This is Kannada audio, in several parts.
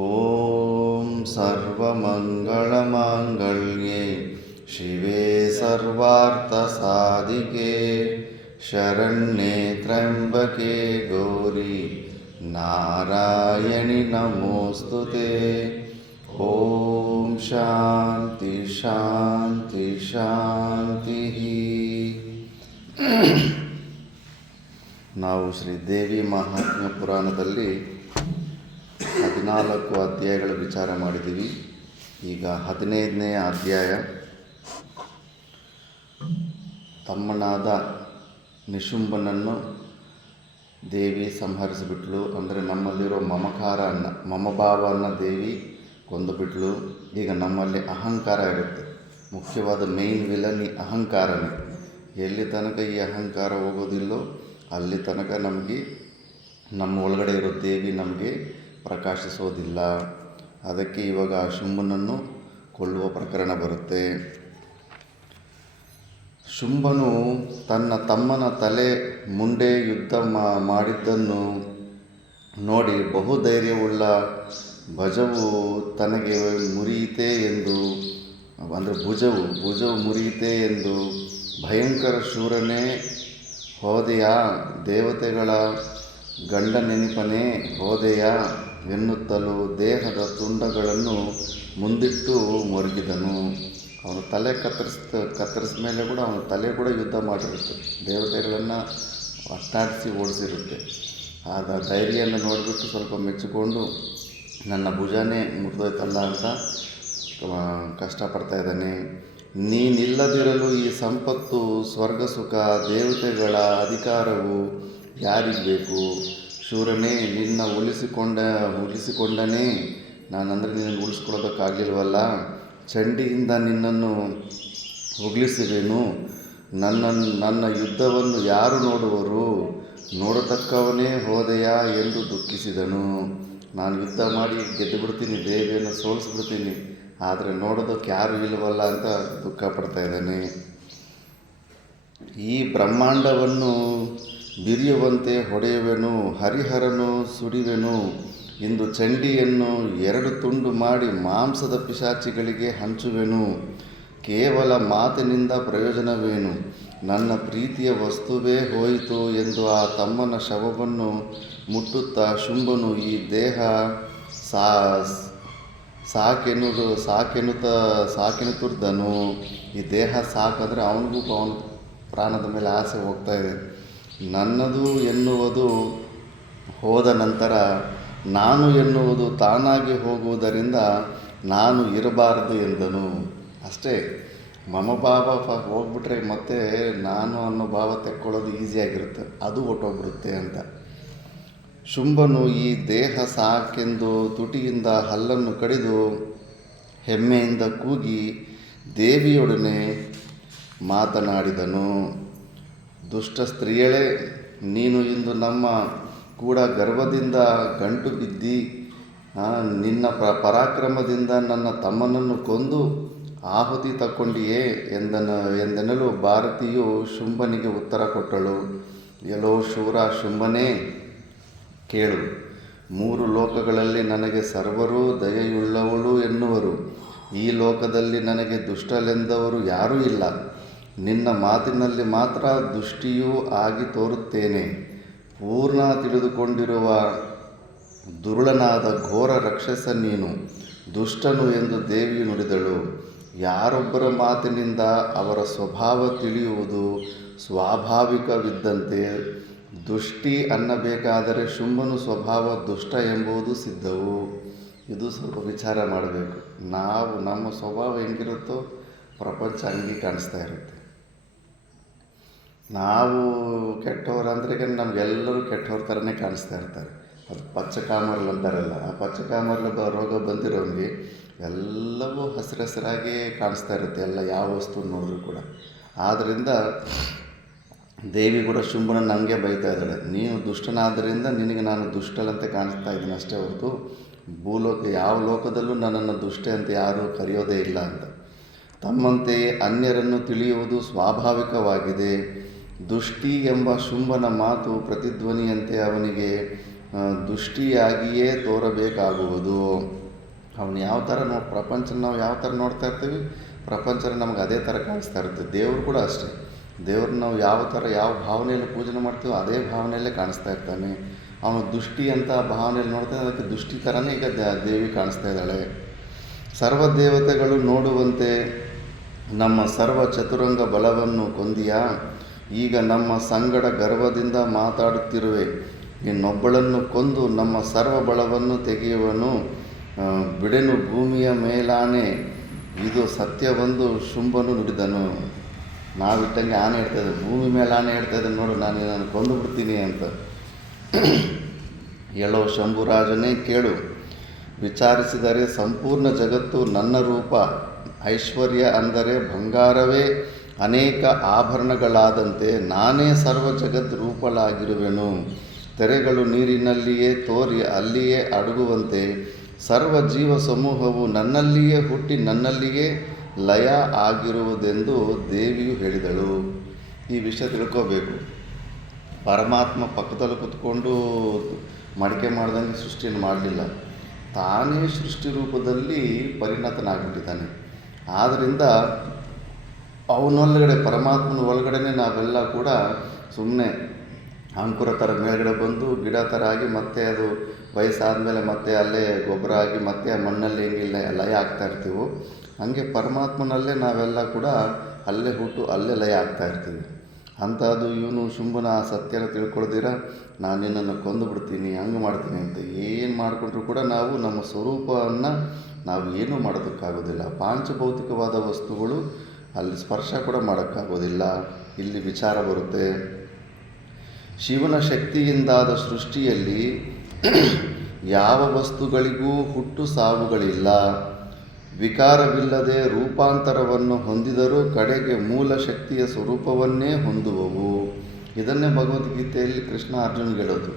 ಓಂ ಸರ್ವಮಂಗಳಮಾಂಗಲ್ಯೆ ಶಿವೆ ಸರ್ವಾರ್ಥಸಾಧಿಕೆ ಶರಣ್ಯೆ ತ್ರ್ಯಂಬಕೆ ಗೌರಿ ನಾರಾಯಣಿ ನಮೋಸ್ತುತೆ. ಓಂ ಶಾಂತಿ ಶಾಂತಿ ಶಾಂತಿ. ನಾವು ಶ್ರೀದೇವಿ ಮಹಾತ್ಮ್ಯ ಪುರಾಣದಲ್ಲಿ 14 ಅಧ್ಯಾಯಗಳ ವಿಚಾರ ಮಾಡಿದ್ದೀವಿ. ಈಗ 15ನೇ ಅಧ್ಯಾಯ. ತಮ್ಮನಾದ ನಿಶುಂಭನನ್ನು ದೇವಿ ಸಂಹರಿಸಿಬಿಟ್ಲು. ಅಂದರೆ ನಮ್ಮಲ್ಲಿರೋ ಮಮಭಾವವನ್ನು ದೇವಿ ಕೊಂದುಬಿಟ್ಲು. ಈಗ ನಮ್ಮಲ್ಲಿ ಅಹಂಕಾರ ಇರುತ್ತೆ. ಮುಖ್ಯವಾದ ಮೇನ್ ವಿಲನ್ ಈ ಅಹಂಕಾರನೇ. ಎಲ್ಲಿ ತನಕ ಈ ಅಹಂಕಾರ ಹೋಗೋದಿಲ್ಲೋ ಅಲ್ಲಿ ತನಕ ನಮಗೆ ನಮ್ಮ ಒಳಗಡೆ ಇರೋ ದೇವಿ ನಮಗೆ ಪ್ರಕಾಶಿಸೋದಿಲ್ಲ. ಅದಕ್ಕೆ ಇವಾಗ ಆ ಶುಂಭನನ್ನು ಕೊಲ್ಲುವ ಪ್ರಕರಣ ಬರುತ್ತೆ. ಶುಂಭನು ತನ್ನ ತಮ್ಮನ ತಲೆ ಮುಂಡೆ ಯುದ್ಧ ಮಾಡಿದ್ದನ್ನು ನೋಡಿ ಬಹುಧೈರ್ಯವುಳ್ಳ ಭುಜವು ತನಗೆ ಮುರಿಯಿತೆ ಎಂದು, ಅಂದರೆ ಭುಜವು ಮುರಿಯಿತೆ ಎಂದು, ಭಯಂಕರ ಶೂರನೇ ಹೋದೆಯಾ, ದೇವತೆಗಳ ಗಂಡ ನೆನಪನೇ ಹೋದೆಯಾ ಎನ್ನುತ್ತಲೂ ದೇಹದ ತುಂಡಗಳನ್ನು ಮುಂದಿಟ್ಟು ಮರುಗಿದನು. ಅವನ ತಲೆ ಕತ್ತರಿಸಿದ ಮೇಲೆ ಕೂಡ ಅವನ ತಲೆ ಕೂಡ ಯುದ್ಧ ಮಾಡಿರುತ್ತೆ. ದೇವತೆಗಳನ್ನು ಅಟ್ಟಾಡಿಸಿ ಓಡಿಸಿರುತ್ತೆ. ಆದ ಧೈರ್ಯವನ್ನು ನೋಡಿಬಿಟ್ಟು ಸ್ವಲ್ಪ ಮೆಚ್ಚಿಕೊಂಡು ನನ್ನ ಭುಜನೇ ಮುರಿದೋಯ್ತಲ್ಲ ಅಂತ ಕಷ್ಟಪಡ್ತಾ ಇದ್ದಾನೆ. ನೀನಿಲ್ಲದಿರಲು ಈ ಸಂಪತ್ತು, ಸ್ವರ್ಗ ಸುಖ, ದೇವತೆಗಳ ಅಧಿಕಾರವು ಯಾರಿಗೆ ಬೇಕು? ಶೂರನೇ, ನಿನ್ನ ಉಳಿಸಿಕೊಂಡನೇ ನಾನಂದರೆ ನಿನ್ನನ್ನು ಉಳಿಸ್ಕೊಳ್ಳೋದಕ್ಕಾಗಲಿಲ್ವಲ್ಲ. ಚಂಡಿಯಿಂದ ನಿನ್ನನ್ನು ಉಗಿಸಿವೆನು. ನನ್ನ ಯುದ್ಧವನ್ನು ಯಾರು ನೋಡುವರು? ನೋಡತಕ್ಕವನೇ ಹೋದೆಯಾ ಎಂದು ದುಃಖಿಸಿದನು. ನಾನು ಯುದ್ಧ ಮಾಡಿ ಗೆದ್ದು ಬಿಡ್ತೀನಿ, ದೇವಿಯನ್ನು ಸೋಲಿಸ್ಬಿಡ್ತೀನಿ, ಆದರೆ ನೋಡೋದಕ್ಕೆ ಯಾರು ಇಲ್ಲವಲ್ಲ ಅಂತ ದುಃಖ ಪಡ್ತಾ ಇದ್ದಾನೆ. ಈ ಬ್ರಹ್ಮಾಂಡವನ್ನು ಬಿರಿಯುವಂತೆ ಹೊಡೆಯುವೆನು, ಹರಿಹರನು ಸುಡಿವೆನು. ಇಂದು ಚಂಡಿಯನ್ನು 2 ತುಂಡು ಮಾಡಿ ಮಾಂಸದ ಪಿಶಾಚಿಗಳಿಗೆ ಹಂಚುವೆನು. ಕೇವಲ ಮಾತಿನಿಂದ ಪ್ರಯೋಜನವೇನು? ನನ್ನ ಪ್ರೀತಿಯ ವಸ್ತುವೇ ಹೋಯಿತು ಎಂದು ಆ ತಮ್ಮನ ಶವವನ್ನು ಮುಟ್ಟುತ್ತಾ ಶುಂಭನು ಈ ದೇಹ ಸಾಕೆನ್ನುತ್ತಿದ್ದನು. ಈ ದೇಹ ಸಾಕಂದರೆ ಅವನಿಗೂ ಅವನ ಪ್ರಾಣದ ಮೇಲೆ ಆಸೆ ಹೋಗ್ತಾ ಇದೆ. ನನ್ನದು ಎನ್ನುವುದು ಹೋದ ನಂತರ ನಾನು ಎನ್ನುವುದು ತಾನಾಗಿ ಹೋಗುವುದರಿಂದ ನಾನು ಇರಬಾರದು ಎಂದನು. ಅಷ್ಟೇ, ಮಮಭಾವ ಹೋಗ್ಬಿಟ್ರೆ ಮತ್ತೆ ನಾನು ಅನ್ನೋ ಭಾವ ತೆಕ್ಕೊಳ್ಳೋದು ಈಸಿಯಾಗಿರುತ್ತೆ, ಅದು ಹೊಟ್ಟೋಗ್ಬಿಡುತ್ತೆ ಅಂತ. ಶುಂಭನು ಈ ದೇಹ ಸಾಕೆಂದು ತುಟಿಯಿಂದ ಹಲ್ಲನ್ನು ಕಡಿದು ಹೆಮ್ಮೆಯಿಂದ ಕೂಗಿ ದೇವಿಯೊಡನೆ ಮಾತನಾಡಿದನು. ದುಷ್ಟ ಸ್ತ್ರೀಯಳೇ, ನೀನು ಇಂದು ನಮ್ಮ ಕೂಡ ಗರ್ವದಿಂದ ಗಂಟು ಬಿದ್ದಿ ನಿನ್ನ ಪರಾಕ್ರಮದಿಂದ ನನ್ನ ತಮ್ಮನನ್ನು ಕೊಂದು ಆಹುತಿ ತಕ್ಕೊಂಡಿಯೇ ಎಂದೆನ್ನಲು ಭಾರತಿಯು ಶುಂಭನಿಗೆ ಉತ್ತರ ಕೊಟ್ಟಳು. ಎಲೋ ಶೂರ ಶುಂಭನೇ, ಕೇಳು. 3 ಲೋಕಗಳಲ್ಲಿ ನನಗೆ ಸರ್ವರೂ ದಯೆಯುಳ್ಳವಳು ಎನ್ನುವರು. ಈ ಲೋಕದಲ್ಲಿ ನನಗೆ ದುಷ್ಟಳೆಂದವರು ಯಾರೂ ಇಲ್ಲ. ನಿನ್ನ ಮಾತಿನಲ್ಲಿ ಮಾತ್ರ ದುಷ್ಟಿಯೂ ಆಗಿ ತೋರುತ್ತೇನೆ. ಪೂರ್ಣ ತಿಳಿದುಕೊಂಡಿರುವ ದುರುಳನಾದ ಘೋರ ರಾಕ್ಷಸ ನೀನು, ದುಷ್ಟನು ಎಂದು ದೇವಿಯು ನುಡಿದಳು. ಯಾರೊಬ್ಬರ ಮಾತಿನಿಂದ ಅವರ ಸ್ವಭಾವ ತಿಳಿಯುವುದು ಸ್ವಾಭಾವಿಕವಿದ್ದಂತೆ ದುಷ್ಟಿ ಅನ್ನಬೇಕಾದರೆ ಶುಂಭನು ಸ್ವಭಾವ ದುಷ್ಟ ಎಂಬುದು ಸಿದ್ಧವು. ಇದು ಸ್ವಲ್ಪ ವಿಚಾರ ಮಾಡಬೇಕು. ನಮ್ಮ ಸ್ವಭಾವ ಹೆಂಗಿರುತ್ತೋ ಪ್ರಪಂಚ ಹಂಗೆ ಕಾಣಿಸ್ತಾ ಇರುತ್ತೆ. ನಾವು ಕೆಟ್ಟವರಂದ್ರೆ ನಮಗೆಲ್ಲರೂ ಕೆಟ್ಟವ್ರ ಥರನೇ ಕಾಣಿಸ್ತಾ ಇರ್ತಾರೆ. ಅದು ಪಚ್ಚಕಾಮರ್ಲ್ ಅಂತಾರಲ್ಲ, ಆ ಪಚ್ಚಕಾಮರ್ಲ್ ರೋಗ ಬಂದಿರೋನಿಗೆ ಎಲ್ಲವೂ ಹಸಿರಾಗಿ ಕಾಣಿಸ್ತಾ ಇರುತ್ತೆ, ಎಲ್ಲ ಯಾವ ವಸ್ತು ನೋಡಿದ್ರು ಕೂಡ. ಆದ್ದರಿಂದ ದೇವಿ ಕೂಡ ಶುಂಭನನ್ನು ಹಂಗೆ ಬೈತಾ ಇದ್ದಾಳೆ. ನೀನು ದುಷ್ಟನಾದ್ದರಿಂದ ನಿನಗೆ ನಾನು ದುಷ್ಟಲಂತೆ ಕಾಣಿಸ್ತಾ ಇದ್ದೀನಿ ಅಷ್ಟೇ ಹೊರತು ಯಾವ ಲೋಕದಲ್ಲೂ ನನ್ನನ್ನು ದುಷ್ಟೆ ಅಂತ ಯಾರೂ ಕರೆಯೋದೇ ಇಲ್ಲ ಅಂತ. ತಮ್ಮಂತೆಯೇ ಅನ್ಯರನ್ನು ತಿಳಿಯುವುದು ಸ್ವಾಭಾವಿಕವಾಗಿದೆ. ದುಷ್ಟಿ ಎಂಬ ಶುಂಭನ ಮಾತು ಪ್ರತಿಧ್ವನಿಯಂತೆ ಅವನಿಗೆ ದೃಷ್ಟಿಯಾಗಿಯೇ ತೋರಬೇಕಾಗುವುದು. ಅವನು ಯಾವ ಥರ ಪ್ರಪಂಚನ ನಾವು ಯಾವ ಥರ ನೋಡ್ತಾ ಇರ್ತೀವಿ, ಪ್ರಪಂಚನ ನಮ್ಗೆ ಅದೇ ಥರ ಕಾಣಿಸ್ತಾ ಇರುತ್ತೆ. ದೇವರು ಕೂಡ ಅಷ್ಟೇ, ದೇವ್ರನ್ನ ನಾವು ಯಾವ ಥರ ಯಾವ ಭಾವನೆಯಲ್ಲಿ ಪೂಜನೆ ಮಾಡ್ತೀವೋ ಅದೇ ಭಾವನೆಯಲ್ಲೇ ಕಾಣಿಸ್ತಾ ಇರ್ತಾನೆ. ಅವನು ದೃಷ್ಟಿ ಅಂತ ಭಾವನೆಯಲ್ಲಿ ನೋಡ್ತಾನೆ, ಅದಕ್ಕೆ ದೃಷ್ಟಿ ಥರನೇ ಈಗ ದೇವಿ ಕಾಣಿಸ್ತಾ ಇದ್ದಾಳೆ. ಸರ್ವ ದೇವತೆಗಳು ನೋಡುವಂತೆ ನಮ್ಮ ಸರ್ವ ಚತುರಂಗ ಬಲವನ್ನು ಕೊಂದಿಯ. ಈಗ ನಮ್ಮ ಸಂಗಡ ಗರ್ವದಿಂದ ಮಾತಾಡುತ್ತಿರುವೆ. ಇನ್ನೊಬ್ಬಳನ್ನು ಕೊಂದು ನಮ್ಮ ಸರ್ವ ಬಲವನ್ನು ತೆಗೆಯುವನು. ಬಿಡೆನು ಭೂಮಿಯ ಮೇಲಾನೆ, ಇದು ಸತ್ಯವೊಂದು ಶುಂಭನು ನುಡಿದನು. ನಾವಿಟ್ಟಂಗೆ ಆನೆ ಹೇಳ್ತಾಯಿದ್ದೆ, ಭೂಮಿ ಮೇಲೆ ಆನೆ ಹೇಳ್ತಾಯಿದ್ದೆ, ನೋಡು ನಾನು ಕೊಂದು ಬಿಡ್ತೀನಿ ಅಂತ. ಹೇಳೋ ಶಂಭುರಾಜನೇ ಕೇಳು, ವಿಚಾರಿಸಿದರೆ ಸಂಪೂರ್ಣ ಜಗತ್ತು ನನ್ನ ರೂಪ. ಐಶ್ವರ್ಯ ಅಂದರೆ ಬಂಗಾರವೇ ಅನೇಕ ಆಭರಣಗಳಾದಂತೆ ನಾನೇ ಸರ್ವ ಜಗತ್ ರೂಪಲಾಗಿರುವೆನು. ತೆರೆಗಳು ನೀರಿನಲ್ಲಿಯೇ ತೋರಿ ಅಲ್ಲಿಯೇ ಅಡಗುವಂತೆ ಸರ್ವ ಜೀವ ಸಮೂಹವು ನನ್ನಲ್ಲಿಯೇ ಹುಟ್ಟಿ ನನ್ನಲ್ಲಿಯೇ ಲಯ ಆಗಿರುವುದೆಂದು ದೇವಿಯು ಹೇಳಿದಳು. ಈ ವಿಷಯ ತಿಳ್ಕೋಬೇಕು. ಪರಮಾತ್ಮ ಪಕ್ಕದಲ್ಲಿ ಕೂತ್ಕೊಂಡು ಮಡಿಕೆ ಮಾಡ್ದಂಗೆ ಸೃಷ್ಟಿಯನ್ನು ಮಾಡಲಿಲ್ಲ, ತಾನೇ ಸೃಷ್ಟಿ ರೂಪದಲ್ಲಿ ಪರಿಣತನಾಗಿಬಿಟ್ಟಿದ್ದಾನೆ. ಆದ್ದರಿಂದ ಅವನೊಳಗಡೆ, ಪರಮಾತ್ಮನ ಒಳಗಡೆ ನಾವೆಲ್ಲ ಕೂಡ ಸುಮ್ಮನೆ ಅಂಕುರ ಥರ ಮೇಲ್ಗಡೆ ಬಂದು ಗಿಡ ಥರ ಆಗಿ ಮತ್ತೆ ಅದು ವಯಸ್ಸಾದಮೇಲೆ ಮತ್ತೆ ಅಲ್ಲೇ ಗೊಬ್ಬರ ಆಗಿ ಮತ್ತೆ ಆ ಮಣ್ಣಲ್ಲಿ ಹೆಂಗಿಲ್ಲ ಲಯ ಆಗ್ತಾ ಇರ್ತೀವೋ, ಹಾಗೆ ಪರಮಾತ್ಮನಲ್ಲೇ ನಾವೆಲ್ಲ ಕೂಡ ಅಲ್ಲೇ ಹುಟ್ಟು ಅಲ್ಲೇ ಲಯ ಆಗ್ತಾ ಇರ್ತೀವಿ. ಅಂಥದ್ದು ಇವನು ಶುಂಭನ ಸತ್ಯನ ತಿಳ್ಕೊಳ್ದಿರ ನಾನು ನಿನ್ನನ್ನು ಕೊಂದು ಬಿಡ್ತೀನಿ, ಹಂಗೆ ಮಾಡ್ತೀನಿ ಅಂತ ಏನು ಮಾಡಿಕೊಂಡ್ರೂ ಕೂಡ ನಾವು ನಮ್ಮ ಸ್ವರೂಪವನ್ನು ನಾವು ಏನೂ ಮಾಡೋದಕ್ಕಾಗೋದಿಲ್ಲ. ಪಾಂಚಭೌತಿಕವಾದ ವಸ್ತುಗಳು ಅಲ್ಲಿ ಸ್ಪರ್ಶ ಕೂಡ ಮಾಡೋಕ್ಕಾಗೋದಿಲ್ಲ. ಇಲ್ಲಿ ವಿಚಾರ ಬರುತ್ತೆ. ಶಿವನ ಶಕ್ತಿಯಿಂದಾದ ಸೃಷ್ಟಿಯಲ್ಲಿ ಯಾವ ವಸ್ತುಗಳಿಗೂ ಹುಟ್ಟು ಸಾವುಗಳಿಲ್ಲ. ವಿಕಾರವಿಲ್ಲದೆ ರೂಪಾಂತರವನ್ನು ಹೊಂದಿದರೂ ಕಡೆಗೆ ಮೂಲ ಶಕ್ತಿಯ ಸ್ವರೂಪವನ್ನೇ ಹೊಂದುವವು. ಇದನ್ನೇ ಭಗವದ್ಗೀತೆಯಲ್ಲಿ ಕೃಷ್ಣ ಅರ್ಜುನ್ಗೆ ಹೇಳೋದು.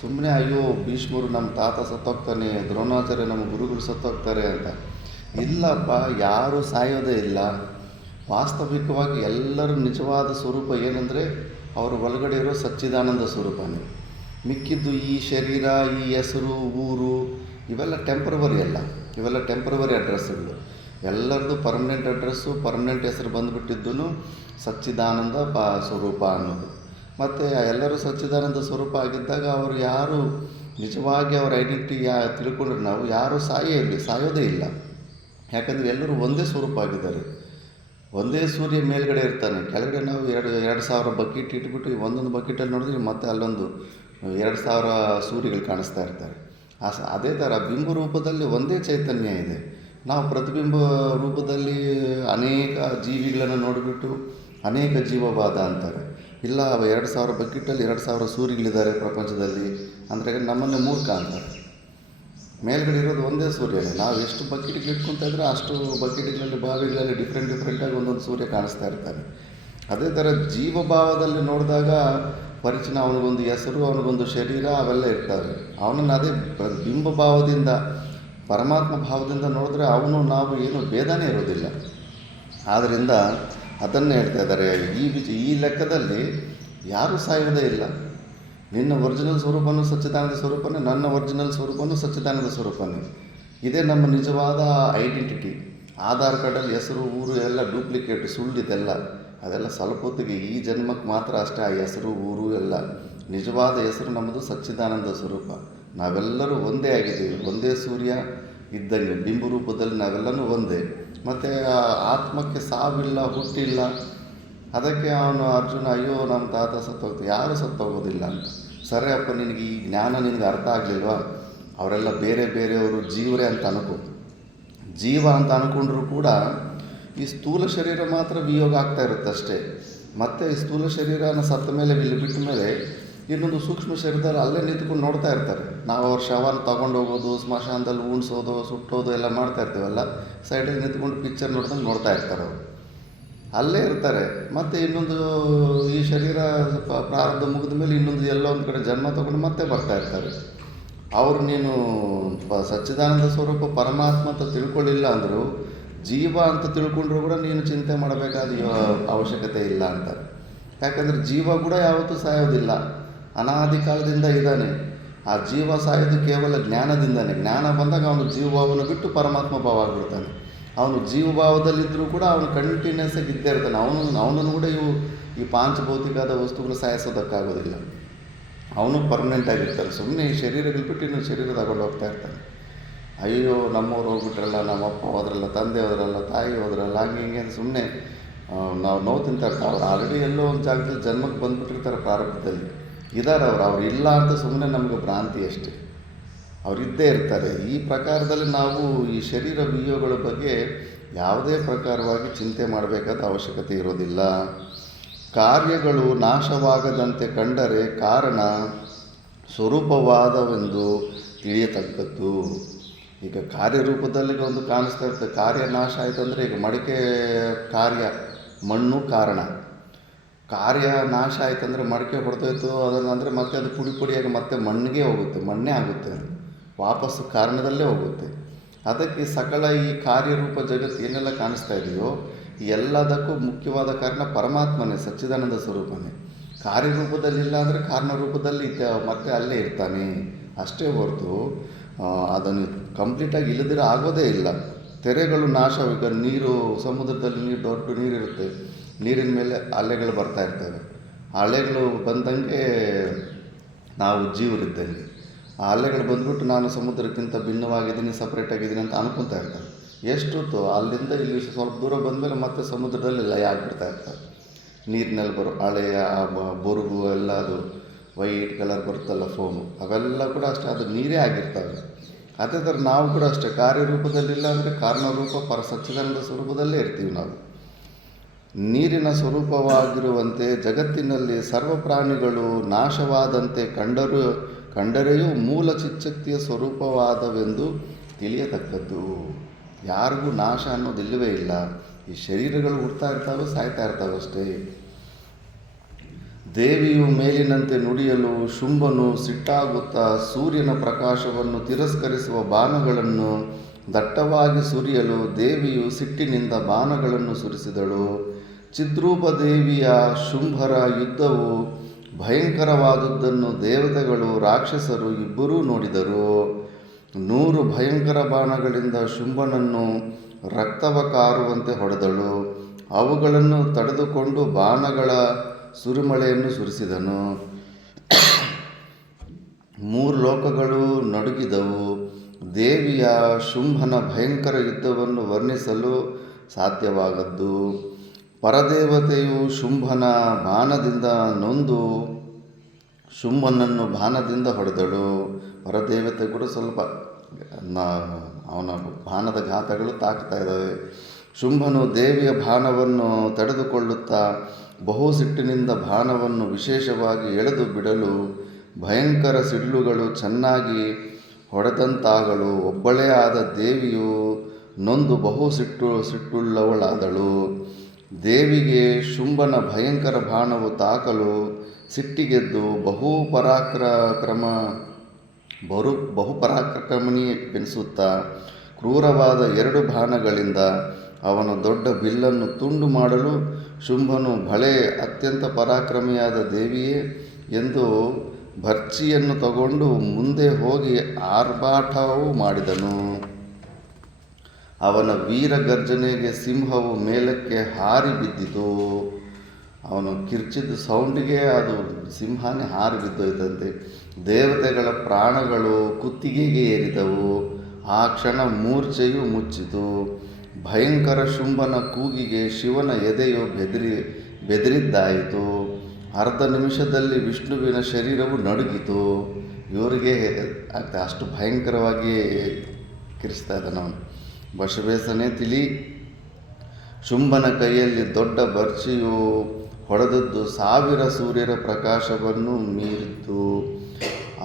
ಸುಮ್ಮನೆ ಅಯ್ಯೋ ಭೀಷ್ಮರು ನಮ್ಮ ತಾತ ಸತ್ತೋಗ್ತಾನೆ, ದ್ರೋಣಾಚಾರ್ಯ ನಮ್ಮ ಗುರುಗಳು ಸತ್ತೋಗ್ತಾರೆ ಅಂತ. ಇಲ್ಲಪ್ಪ, ಯಾರೂ ಸಾಯೋದೇ ಇಲ್ಲ. ವಾಸ್ತವಿಕವಾಗಿ ಎಲ್ಲರೂ ನಿಜವಾದ ಸ್ವರೂಪ ಏನಂದರೆ ಅವರ ಒಳಗಡೆ ಇರೋ ಸಚ್ಚಿದಾನಂದ ಸ್ವರೂಪನೇ. ಮಿಕ್ಕಿದ್ದು ಈ ಶರೀರ, ಈ ಹೆಸರು, ಊರು ಇವೆಲ್ಲ ಟೆಂಪ್ರವರಿ ಅಲ್ಲ, ಇವೆಲ್ಲ ಟೆಂಪ್ರವರಿ ಅಡ್ರೆಸ್ಗಳು. ಎಲ್ಲರದ್ದು ಪರ್ಮನೆಂಟ್ ಅಡ್ರೆಸ್ಸು, ಪರ್ಮನೆಂಟ್ ಹೆಸರು ಬಂದುಬಿಟ್ಟಿದ್ದು ಸಚ್ಚಿದಾನಂದ ಸ್ವರೂಪ ಅನ್ನೋದು. ಮತ್ತು ಎಲ್ಲರೂ ಸಚ್ಚಿದಾನಂದ ಸ್ವರೂಪ ಆಗಿದ್ದಾಗ ಅವರು ಯಾರು ನಿಜವಾಗಿ ಅವರ ಐಡೆಂಟಿಟಿ ತಿಳ್ಕೊಂಡ್ರೆ ನಾವು ಯಾರೂ ಸಾಯೋದೇ ಇಲ್ಲ. ಯಾಕಂದರೆ ಎಲ್ಲರೂ ಒಂದೇ ಸ್ವರೂಪ ಆಗಿದ್ದಾರೆ. ಒಂದೇ ಸೂರ್ಯ ಮೇಲ್ಗಡೆ ಇರ್ತಾನೆ, ಕೆಳಗಡೆ ನಾವು 2,000 ಬಕೆಟ್ ಇಟ್ಬಿಟ್ಟು ಒಂದೊಂದು ಬಕೆಟಲ್ಲಿ ನೋಡಿದ್ರೆ ಮತ್ತೆ ಅಲ್ಲೊಂದು 2,000 ಸೂರ್ಯಗಳು ಕಾಣಿಸ್ತಾ ಇರ್ತಾರೆ. ಅದೇ ಥರ ಬಿಂಬ ರೂಪದಲ್ಲಿ ಒಂದೇ ಚೈತನ್ಯ ಇದೆ. ನಾವು ಪ್ರತಿಬಿಂಬ ರೂಪದಲ್ಲಿ ಅನೇಕ ಜೀವಿಗಳನ್ನು ನೋಡಿಬಿಟ್ಟು ಅನೇಕ ಜೀವವಾದ ಅಂತಾರೆ. ಇಲ್ಲ 2,000 ಬಕೆಟಲ್ಲಿ 2,000 ಸೂರ್ಯಗಳಿದ್ದಾರೆ ಪ್ರಪಂಚದಲ್ಲಿ ಅಂದರೆ ನಮ್ಮನ್ನೇ ಮೂರ್ಖ ಅಂತಾರೆ. ಮೇಲ್ಗಡೆ ಇರೋದು ಒಂದೇ ಸೂರ್ಯನೇ. ನಾವು ಎಷ್ಟು ಬಕೆಟ್ಗೆ ಇಟ್ಕೊತಾ ಇದ್ರೆ ಅಷ್ಟು ಬಕೆಟ್ಗಳಲ್ಲಿ ಬಾವಿಗಳಲ್ಲಿ ಡಿಫ್ರೆಂಟಾಗಿ ಒಂದೊಂದು ಸೂರ್ಯ ಕಾಣಿಸ್ತಾ ಇರ್ತಾನೆ. ಅದೇ ಥರ ಜೀವಭಾವದಲ್ಲಿ ನೋಡಿದಾಗ ಪರಿಚಯ, ಅವನಿಗೊಂದು ಹೆಸರು, ಅವನಿಗೊಂದು ಶರೀರ ಅವೆಲ್ಲ ಇರ್ತವೆ. ಅವನನ್ನು ಅದೇ ಬಿಂಬ ಭಾವದಿಂದ, ಪರಮಾತ್ಮ ಭಾವದಿಂದ ನೋಡಿದ್ರೆ ಅವನು ನಾವು ಏನು ಭೇದನೇ ಇರೋದಿಲ್ಲ. ಆದ್ದರಿಂದ ಅದನ್ನೇ ಹೇಳ್ತಾ ಇದ್ದಾರೆ. ಈ ಲೆಕ್ಕದಲ್ಲಿ ಯಾರೂ ಸಾಯೋದೇ ಇಲ್ಲ. ನಿನ್ನ ಒರಿಜಿನಲ್ ಸ್ವರೂಪನೂ ಸಚ್ಚಿದಾನಂದ ಸ್ವರೂಪನೇ, ನನ್ನ ಒರಿಜಿನಲ್ ಸ್ವರೂಪನೂ ಸಚ್ಚಿದಾನಂದ ಸ್ವರೂಪನೇ. ಇದೇ ನಮ್ಮ ನಿಜವಾದ ಐಡೆಂಟಿಟಿ. ಆಧಾರ್ ಕಾರ್ಡಲ್ಲಿ ಹೆಸರು, ಊರು ಎಲ್ಲ ಡೂಪ್ಲಿಕೇಟ್, ಸುಳ್ಳಿದೆಲ್ಲ. ಅದೆಲ್ಲ ಸ್ವಲ್ಪ ಹೊತ್ತಿಗೆ, ಈ ಜನ್ಮಕ್ಕೆ ಮಾತ್ರ ಅಷ್ಟೇ ಆ ಹೆಸರು, ಊರು ಎಲ್ಲ. ನಿಜವಾದ ಹೆಸರು ನಮ್ಮದು ಸಚ್ಚಿದಾನಂದ ಸ್ವರೂಪ. ನಾವೆಲ್ಲರೂ ಒಂದೇ ಆಗಿದ್ದೀವಿ. ಒಂದೇ ಸೂರ್ಯ ಇದ್ದಂಗೆ ಬಿಂಬ ರೂಪದಲ್ಲಿ ನಾವೆಲ್ಲನೂ ಒಂದೇ. ಮತ್ತು ಆ ಆತ್ಮಕ್ಕೆ ಸಾವಿಲ್ಲ, ಹುಟ್ಟಿಲ್ಲ. ಅದಕ್ಕೆ ಅವನು ಅರ್ಜುನ ಅಯ್ಯೋ ನಮ್ಮ ತಾತ ಸತ್ತೋಗ್ತಾರೆ. ಯಾರೂ ಸತ್ತೋಗೋದಿಲ್ಲ ಅಂತ. ಸರಿ ಅಪ್ಪ, ನಿನಗೆ ಈ ಜ್ಞಾನ ನಿನಗೆ ಅರ್ಥ ಆಗಲಿಲ್ವಾ? ಅವರೆಲ್ಲ ಬೇರೆಯವರು ಜೀವರೇ ಅಂತ ಅನ್ಕೋ. ಜೀವ ಅಂತ ಅಂದ್ಕೊಂಡ್ರೂ ಕೂಡ ಈ ಸ್ಥೂಲ ಶರೀರ ಮಾತ್ರ ವಿಯೋಗ ಆಗ್ತಾ ಇರುತ್ತೆ ಅಷ್ಟೇ. ಮತ್ತು ಈ ಸ್ಥೂಲ ಶರೀರನ ಸತ್ತ ಮೇಲೆ ಇಲ್ಲಿ ಬಿಟ್ಟ ಮೇಲೆ ಇನ್ನೊಂದು ಸೂಕ್ಷ್ಮ ಶರೀರದಲ್ಲಿ ಅಲ್ಲೇ ನಿಂತ್ಕೊಂಡು ನೋಡ್ತಾ ಇರ್ತಾರೆ. ನಾವು ಅವ್ರ ಶವನ ತೊಗೊಂಡು ಹೋಗೋದು, ಸ್ಮಶಾನದಲ್ಲಿ ಉಣಿಸೋದು, ಸುಟ್ಟೋದು ಎಲ್ಲ ಮಾಡ್ತಾ ಇರ್ತೀವಲ್ಲ, ಸೈಡಲ್ಲಿ ನಿಂತ್ಕೊಂಡು ಪಿಕ್ಚರ್ ನೋಡ್ದಂಗೆ ನೋಡ್ತಾ ಇರ್ತಾರೆ. ಅವರು ಅಲ್ಲೇ ಇರ್ತಾರೆ. ಮತ್ತು ಇನ್ನೊಂದು ಈ ಶರೀರ ಪ್ರಾರಬ್ಧ ಮುಗಿದ ಮೇಲೆ ಇನ್ನೊಂದು ಎಲ್ಲೋ ಒಂದು ಕಡೆ ಜನ್ಮ ತೊಗೊಂಡು ಮತ್ತೆ ಬರ್ತಾ ಇರ್ತಾರೆ. ಅವರು ನೀನು ಸಚ್ಚಿದಾನಂದ ಸ್ವರೂಪ ಪರಮಾತ್ಮ ಅಂತ ತಿಳ್ಕೊಳ್ಳಿಲ್ಲ ಅಂದರು, ಜೀವ ಅಂತ ತಿಳ್ಕೊಂಡ್ರೂ ಕೂಡ ನೀನು ಚಿಂತೆ ಮಾಡಬೇಕಾದ ಅವಶ್ಯಕತೆ ಇಲ್ಲ ಅಂತಾರೆ. ಯಾಕಂದರೆ ಜೀವ ಕೂಡ ಯಾವತ್ತೂ ಸಾಯೋದಿಲ್ಲ, ಅನಾದಿ ಕಾಲದಿಂದ ಇದ್ದಾನೆ. ಆ ಜೀವ ಸಾಯೋದು ಕೇವಲ ಜ್ಞಾನದಿಂದಲೇ. ಜ್ಞಾನ ಬಂದಾಗ ಅವನು ಜೀವಭಾವವನ್ನು ಬಿಟ್ಟು ಪರಮಾತ್ಮ ಭಾವ ಆಗಿಬಿಡ್ತಾನೆ. ಅವನು ಜೀವಭಾವದಲ್ಲಿದ್ದರೂ ಕೂಡ ಅವನು ಕಂಟಿನ್ಯೂಸ್ ಆಗಿ ಇದ್ದೇ ಇರ್ತಾನೆ. ಅವನನ್ನು ಕೂಡ ಈ ಪಾಂಚಭೌತಿಕವಾದ ವಸ್ತುಗಳು ಸಾಯಿಸೋದಕ್ಕಾಗೋದಿಲ್ಲ. ಅವನು ಪರ್ಮನೆಂಟ್ ಆಗಿರ್ತಾನೆ. ಸುಮ್ಮನೆ ಈ ಶರೀರಗಳು ಬಿಟ್ಟು ಇನ್ನು ಶರೀರ ತಗೊಂಡು ಹೋಗ್ತಾ ಇರ್ತಾನೆ. ಅಯ್ಯೋ ನಮ್ಮವ್ರು ಹೋಗ್ಬಿಟ್ರಲ್ಲ, ನಮ್ಮಪ್ಪ ಹೋದ್ರಲ್ಲ, ತಂದೆ ಹೋದ್ರಲ್ಲ, ತಾಯಿ ಹೋದ್ರಲ್ಲ, ಹಂಗೆ ಹಿಂಗೆ ಅಂತ ಸುಮ್ಮನೆ ನಾವು ನೋವು ತಿಂತಾ ಇರ್ತಾರೆ. ಅವ್ರು ಆಲ್ರೆಡಿ ಎಲ್ಲೋ ಒಂದು ಜಾಗದಲ್ಲಿ ಜನ್ಮಕ್ಕೆ ಬಂದುಬಿಟ್ಟಿರ್ತಾರೆ ಪ್ರಾರಂಭದಲ್ಲಿ. ಇದ್ದಾರೆ ಅವ್ರು ಇಲ್ಲ ಅಂತ ಸುಮ್ಮನೆ ನಮಗೆ ಭ್ರಾಂತಿ ಅಷ್ಟೇ. ಅವರಿದ್ದೇ ಇರ್ತಾರೆ. ಈ ಪ್ರಕಾರದಲ್ಲಿ ನಾವು ಈ ಶರೀರ ವಿಯೋಗಗಳ ಬಗ್ಗೆ ಯಾವುದೇ ಪ್ರಕಾರವಾಗಿ ಚಿಂತೆ ಮಾಡಬೇಕಾದ ಅವಶ್ಯಕತೆ ಇರೋದಿಲ್ಲ. ಕಾರ್ಯಗಳು ನಾಶವಾಗದಂತೆ ಕಂಡರೆ ಕಾರಣ ಸ್ವರೂಪವಾದವೆಂದು ತಿಳಿಯತಕ್ಕದ್ದು. ಈಗ ಕಾರ್ಯರೂಪದಲ್ಲಿ ಒಂದು ಕಾಣಿಸ್ತಾ ಇರ್ತದೆ. ಕಾರ್ಯ ನಾಶ ಆಯಿತಂದರೆ ಈಗ ಮಡಿಕೆ ಕಾರ್ಯ, ಮಣ್ಣು ಕಾರಣ. ಕಾರ್ಯ ನಾಶ ಆಯ್ತಂದರೆ ಮಡಿಕೆ ಹೊಡೆದೋಯ್ತು ಅದನ್ನು ಅಂದರೆ ಮತ್ತೆ ಅದು ಪುಡಿ ಪುಡಿಯಾಗಿ ಮತ್ತೆ ಮಣ್ಣಿಗೆ ಹೋಗುತ್ತೆ, ಮಣ್ಣೇ ಆಗುತ್ತೆ, ವಾಪಸ್ಸು ಕಾರಣದಲ್ಲೇ ಹೋಗುತ್ತೆ. ಅದಕ್ಕೆ ಸಕಲ ಈ ಕಾರ್ಯರೂಪ ಜಗತ್ತು ಏನೆಲ್ಲ ಕಾಣಿಸ್ತಾ ಇದೆಯೋ ಎಲ್ಲದಕ್ಕೂ ಮುಖ್ಯವಾದ ಕಾರಣ ಪರಮಾತ್ಮನೇ, ಸಚ್ಚಿದಾನಂದ ಸ್ವರೂಪನೇ. ಕಾರ್ಯರೂಪದಲ್ಲಿಲ್ಲ ಅಂದರೆ ಕಾರಣರೂಪದಲ್ಲಿ ಮತ್ತೆ ಅಲ್ಲೇ ಇರ್ತಾನೆ ಅಷ್ಟೇ ಹೊರತು ಅದನ್ನು ಕಂಪ್ಲೀಟಾಗಿ ಇಲ್ಲದಿರೋ ಆಗೋದೇ ಇಲ್ಲ. ತೆರೆಗಳು ನಾಶ. ಈಗ ನೀರು, ಸಮುದ್ರದಲ್ಲಿ ನೀರು, ದೊಡ್ಡ ನೀರಿರುತ್ತೆ, ನೀರಿನ ಮೇಲೆ ಅಲೆಗಳು ಬರ್ತಾ ಇರ್ತವೆ. ಆ ಅಲೆಗಳು ಬಂದಂಗೆ ನಾವು ಜೀವರಿದ್ದಂಗೆ. ಆ ಅಲೆಗಳು ಬಂದ್ಬಿಟ್ಟು ನಾನು ಸಮುದ್ರಕ್ಕಿಂತ ಭಿನ್ನವಾಗಿದ್ದೀನಿ, ಸಪ್ರೇಟಾಗಿದ್ದೀನಿ ಅಂತ ಅನ್ಕೊತಾ ಇರ್ತಾರೆ. ಎಷ್ಟೊತ್ತು ಅಲ್ಲಿಂದ ಇಲ್ಲಿ ಸ್ವಲ್ಪ ದೂರ ಬಂದಮೇಲೆ ಮತ್ತೆ ಸಮುದ್ರದಲ್ಲಿ ಲಯ ಆಗಿಬಿಡ್ತಾ ಇರ್ತಾರೆ. ನೀರಿನಲ್ಲಿ ಬರೋ ಹಳೆಯ ಬೊರುಗು ಎಲ್ಲ ಅದು ವೈಟ್ ಕಲರ್ ಬರುತ್ತಲ್ಲ ಫೋಮು, ಅವೆಲ್ಲ ಕೂಡ ಅಷ್ಟೇ, ಅದು ನೀರೇ ಆಗಿರ್ತವೆ. ಅದೇ ಥರ ನಾವು ಕೂಡ ಅಷ್ಟೇ, ಕಾರ್ಯರೂಪದಲ್ಲಿಲ್ಲ ಅಂದರೆ ಕಾರಣರೂಪ ಸಚ್ಚಿದಾನಂದ ಸ್ವರೂಪದಲ್ಲೇ ಇರ್ತೀವಿ ನಾವು. ನೀರಿನ ಸ್ವರೂಪವಾಗಿರುವಂತೆ ಜಗತ್ತಿನಲ್ಲಿ ಸರ್ವ ಪ್ರಾಣಿಗಳು ನಾಶವಾದಂತೆ ಕಂಡರೆಯೂ ಮೂಲ ಚಿಚ್ಚಕ್ತಿಯ ಸ್ವರೂಪವಾದವೆಂದು ತಿಳಿಯತಕ್ಕದ್ದು. ಯಾರಿಗೂ ನಾಶ ಅನ್ನೋದಿಲ್ಲವೇ ಇಲ್ಲ. ಈ ಶರೀರಗಳು ಹುಡ್ತಾ ಇರ್ತವೆ, ಸಾಯ್ತಾ ಇರ್ತವೆ ಅಷ್ಟೇ. ದೇವಿಯು ಮೇಲಿನಂತೆ ನುಡಿಯಲು ಶುಂಭನು ಸಿಟ್ಟಾಗುತ್ತಾ ಸೂರ್ಯನ ಪ್ರಕಾಶವನ್ನು ತಿರಸ್ಕರಿಸುವ ಬಾಣಗಳನ್ನು ದಟ್ಟವಾಗಿ ಸುರಿಯಲು ದೇವಿಯು ಸಿಟ್ಟಿನಿಂದ ಬಾಣಗಳನ್ನು ಸುರಿಸಿದಳು. ಚಿದ್ರೂಪ ದೇವಿಯ ಶುಂಭರ ಯುದ್ಧವು ಭಯಂಕರವಾದುದನ್ನು ದೇವತೆಗಳು ರಾಕ್ಷಸರು ಇಬ್ಬರೂ ನೋಡಿದರು. 100 ಭಯಂಕರ ಬಾಣಗಳಿಂದ ಶುಂಭನನ್ನು ರಕ್ತವ ಕಾರುವಂತೆ ಹೊಡೆದಳು. ಅವುಗಳನ್ನು ತಡೆದುಕೊಂಡು ಬಾಣಗಳ ಸುರಿಮಳೆಯನ್ನು ಸುರಿಸಿದನು. 3 ಲೋಕಗಳು ನಡುಗಿದವು. ದೇವಿಯ ಶುಂಭನ ಭಯಂಕರ ಯುದ್ಧವನ್ನು ವರ್ಣಿಸಲು ಸಾಧ್ಯವಾಗದ್ದು. ಪರದೇವತೆಯು ಶುಂಭನ ಬಾಣದಿಂದ ನೊಂದು ಶುಂಭನನ್ನು ಬಾಣದಿಂದ ಹೊಡೆದಳು. ಪರದೇವತೆ ಕೂಡ ಸ್ವಲ್ಪ ಅವನ ಬಾಣದ ಘಾತಗಳು ತಾಕ್ತಾ ಇದ್ದಾವೆ. ಶುಂಭನು ದೇವಿಯ ಬಾಣವನ್ನು ತಡೆದುಕೊಳ್ಳುತ್ತಾ ಬಹು ಸಿಟ್ಟಿನಿಂದ ಬಾಣವನ್ನು ವಿಶೇಷವಾಗಿ ಎಳೆದು ಬಿಡಲು ಭಯಂಕರ ಸಿಡ್ಲುಗಳು ಚೆನ್ನಾಗಿ ಹೊಡೆದಂತಾಗಲು ಒಬ್ಬಳೇ ಆದ ದೇವಿಯು ನೊಂದು ಬಹು ಸಿಟ್ಟುಳ್ಳವಳಾದಳು. ದೇವಿಗೆ ಶುಂಭನ ಭಯಂಕರ ಬಾಣವು ತಾಕಲು ಸಿಟ್ಟಿಗೆದ್ದು ಬಹುಪರಾಕ್ರಮಣೀಯವೆನಿಸುತ್ತಾ ಕ್ರೂರವಾದ 2 ಬಾಣಗಳಿಂದ ಅವನ ದೊಡ್ಡ ಬಿಲ್ಲನ್ನು ತುಂಡು ಮಾಡಲು ಶುಂಭನು ಭಳೆ ಅತ್ಯಂತ ಪರಾಕ್ರಮಿಯಾದ ದೇವಿಯೇ ಎಂದು ಭರ್ಚಿಯನ್ನು ತಗೊಂಡು ಮುಂದೆ ಹೋಗಿ ಆರ್ಭಾಟವು ಮಾಡಿದನು. ಅವನ ವೀರ ಗರ್ಜನೆಗೆ ಸಿಂಹವು ಮೇಲಕ್ಕೆ ಹಾರಿ ಬಿದ್ದಿತು. ಅವನು ಕಿರ್ಚಿದ ಸೌಂಡಿಗೆ ಅದು ಸಿಂಹನೇ ಹಾರಿ ಬಿದ್ದೋಯ್ತಂತೆ. ದೇವತೆಗಳ ಪ್ರಾಣಗಳು ಕುತ್ತಿಗೆಗೆ ಏರಿದವು. ಆ ಕ್ಷಣ ಮೂರ್ಛೆಯು ಮುಚ್ಚಿತು. ಭಯಂಕರ ಶುಂಭನ ಕೂಗಿಗೆ ಶಿವನ ಎದೆಯು ಬೆದರಿದ್ದಾಯಿತು. ಅರ್ಧ ನಿಮಿಷದಲ್ಲಿ ವಿಷ್ಣುವಿನ ಶರೀರವು ನಡುಗಿತು. ಇವರಿಗೆ ಅಷ್ಟು ಭಯಂಕರವಾಗಿ ಕಿರಿಸ್ತಾ ಇದ್ದಾನೆ ಅವನು. ಬಸವೇಶನೇ ತಿಳಿ. ಶುಂಭನ ಕೈಯಲ್ಲಿ ದೊಡ್ಡ ಬರ್ಚಿಯು ಹೊಡೆದದ್ದು 1000 ಸೂರ್ಯರ ಪ್ರಕಾಶವನ್ನು ಮೀರಿತು.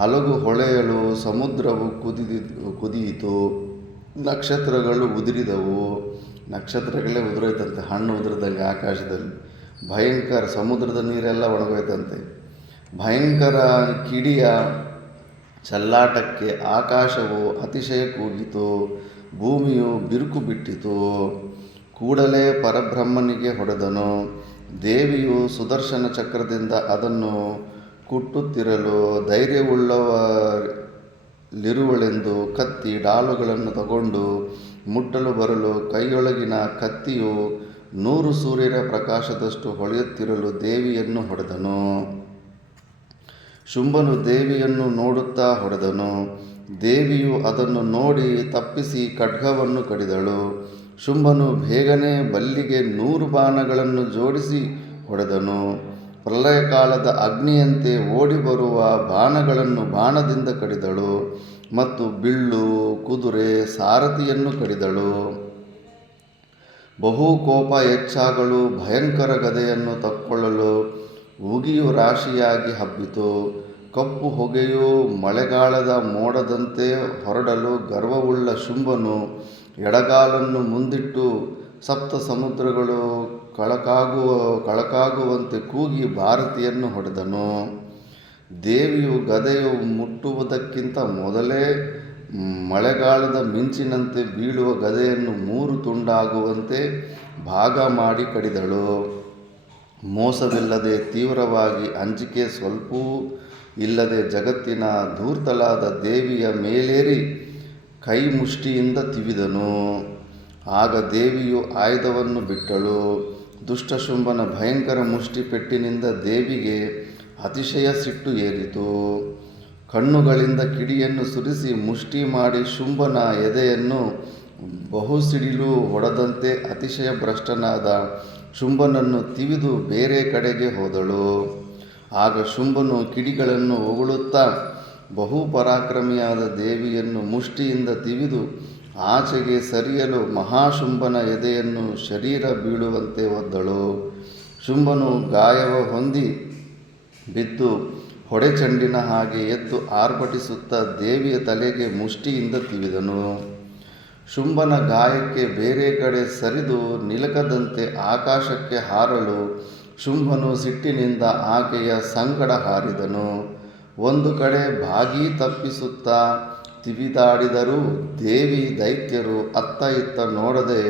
ಅಲಗು ಹೊಳೆಯಲು ಸಮುದ್ರವು ಕುದಿಯಿತು. ನಕ್ಷತ್ರಗಳು ಉದುರಿದವು. ನಕ್ಷತ್ರಗಳೇ ಉದುರೋಯ್ತಂತೆ, ಹಣ್ಣು ಉದುರಿದಂಗೆ ಆಕಾಶದಲ್ಲಿ. ಭಯಂಕರ ಸಮುದ್ರದ ನೀರೆಲ್ಲ ಒಣಗೋಯ್ತಂತೆ. ಭಯಂಕರ ಕಿಡಿಯ ಚಲ್ಲಾಟಕ್ಕೆ ಆಕಾಶವು ಅತಿಶಯ ಕೂಗಿತು. ಭೂಮಿಯು ಬಿರುಕು ಬಿಟ್ಟಿತು. ಕೂಡಲೇ ಪರಬ್ರಹ್ಮನಿಗೆ ಹೊಡೆದನು. ದೇವಿಯು ಸುದರ್ಶನ ಚಕ್ರದಿಂದ ಅದನ್ನು ಕುಟ್ಟುತ್ತಿರಲು ಧೈರ್ಯವುಳ್ಳವಲಿರುವಳೆಂದು ಕತ್ತಿ ಡಾಲುಗಳನ್ನು ತಗೊಂಡು ಮುಟ್ಟಲು ಬರಲು ಕೈಯೊಳಗಿನ ಕತ್ತಿಯು 100 ಸೂರ್ಯರ ಪ್ರಕಾಶದಷ್ಟು ಹೊಳೆಯುತ್ತಿರಲು ದೇವಿಯನ್ನು ಹೊಡೆದನು. ಶುಂಭನು ದೇವಿಯನ್ನು ನೋಡುತ್ತಾ ಹೊಡೆದನು. ದೇವಿಯು ಅದನ್ನು ನೋಡಿ ತಪ್ಪಿಸಿ ಖಡ್ಗವನ್ನು ಕಡಿದಳು. ಶುಂಭನು ಬೇಗನೆ ಬಲ್ಲಿಗೆ 100 ಬಾಣಗಳನ್ನು ಜೋಡಿಸಿ ಹೊಡೆದನು. ಪ್ರಳಯಕಾಲದ ಅಗ್ನಿಯಂತೆ ಓಡಿಬರುವ ಬಾಣಗಳನ್ನು ಬಾಣದಿಂದ ಕಡಿದಳು ಮತ್ತು ಬಿಲ್ಲು, ಕುದುರೆ, ಸಾರಥಿಯನ್ನು ಕಡಿದಳು. ಬಹು ಕೋಪ ಹೆಚ್ಚಾಗಲು ಭಯಂಕರ ಗದೆಯನ್ನು ತಕ್ಕೊಳ್ಳಲು ಉಗಿಯು ರಾಶಿಯಾಗಿ ಹಬ್ಬಿತು. ಕಪ್ಪು ಹೊಗೆಯು ಮಳೆಗಾಲದ ಮೋಡದಂತೆ ಹೊರಡಲು ಗರ್ವವುಳ್ಳ ಶುಂಭನು ಎಡಗಾಲನ್ನು ಮುಂದಿಟ್ಟು ಸಪ್ತ ಸಮುದ್ರಗಳು ಕಳಕಾಗುವಂತೆ ಕೂಗಿ ಭಾರತಿಯನ್ನು ಹೊಡೆದನು. ದೇವಿಯು ಗದೆಯು ಮುಟ್ಟುವುದಕ್ಕಿಂತ ಮೊದಲೇ ಮಳೆಗಾಲದ ಮಿಂಚಿನಂತೆ ಬೀಳುವ ಗದೆಯನ್ನು 3 ತುಂಡಾಗುವಂತೆ ಭಾಗ ಮಾಡಿ ಕಡಿದಳು. ಮೋಸವಿಲ್ಲದೆ ತೀವ್ರವಾಗಿ ಅಂಜಿಕೆ ಸ್ವಲ್ಪವೂ ಇಲ್ಲದೆ ಜಗತ್ತಿನ ಧೂರ್ತಳಾದ ದೇವಿಯ ಮೇಲೇರಿ ಕೈ ಮುಷ್ಟಿಯಿಂದ ತಿವಿದನು. ಆಗ ದೇವಿಯು ಆಯುಧವನ್ನು ಬಿಟ್ಟಳು. ದುಷ್ಟಶುಂಭನ ಭಯಂಕರ ಮುಷ್ಟಿಪೆಟ್ಟಿನಿಂದ ದೇವಿಗೆ ಅತಿಶಯ ಸಿಟ್ಟು ಏರಿತು. ಕಣ್ಣುಗಳಿಂದ ಕಿಡಿಯನ್ನು ಸುರಿಸಿ ಮುಷ್ಟಿ ಮಾಡಿ ಶುಂಭನ ಎದೆಯನ್ನು ಬಹು ಸಿಡಿಲು ಹೊಡೆದಂತೆ ಅತಿಶಯ ಭ್ರಷ್ಟನಾದ ಶುಂಭನನ್ನು ತಿವಿದು ಬೇರೆ ಕಡೆಗೆ ಹೋದಳು. ಆಗ ಶುಂಭನು ಕಿಡಿಗಳನ್ನು ಹೊಗಳುತ್ತಾ ಬಹು ಪರಾಕ್ರಮಿಯಾದ ದೇವಿಯನ್ನು ಮುಷ್ಟಿಯಿಂದ ತಿವಿದು ಆಚೆಗೆ ಸರಿಯಲು ಮಹಾಶುಂಭನ ಎದೆಯನ್ನು ಶರೀರ ಬೀಳುವಂತೆ ಒದ್ದಳು. ಶುಂಭನು ಗಾಯವ ಹೊಂದಿ ಬಿದ್ದು ಹೊಡೆಚಂಡಿನ ಹಾಗೆ ಎದ್ದು ಆರ್ಭಟಿಸುತ್ತಾ ದೇವಿಯ ತಲೆಗೆ ಮುಷ್ಟಿಯಿಂದ ತಿವಿದನು. ಶುಂಭನ ಗಾಯಕ್ಕೆ ಬೇರೆ ಕಡೆ ಸರಿದು ನಿಲಕದಂತೆ ಆಕಾಶಕ್ಕೆ ಹಾರಲು ಶುಂಭನು ಸಿಟ್ಟಿನಿಂದ ಆಕೆಯ ಸಂಗಡ ಹಾರಿದನು. ಒಂದು ಕಡೆ ಬಾಗಿ ತಪ್ಪಿಸುತ್ತಾ ತಿವಿದಾಡಿದರೂ ದೇವಿ ದೈತ್ಯರು ಅತ್ತ ಇತ್ತ ನೋಡದೆ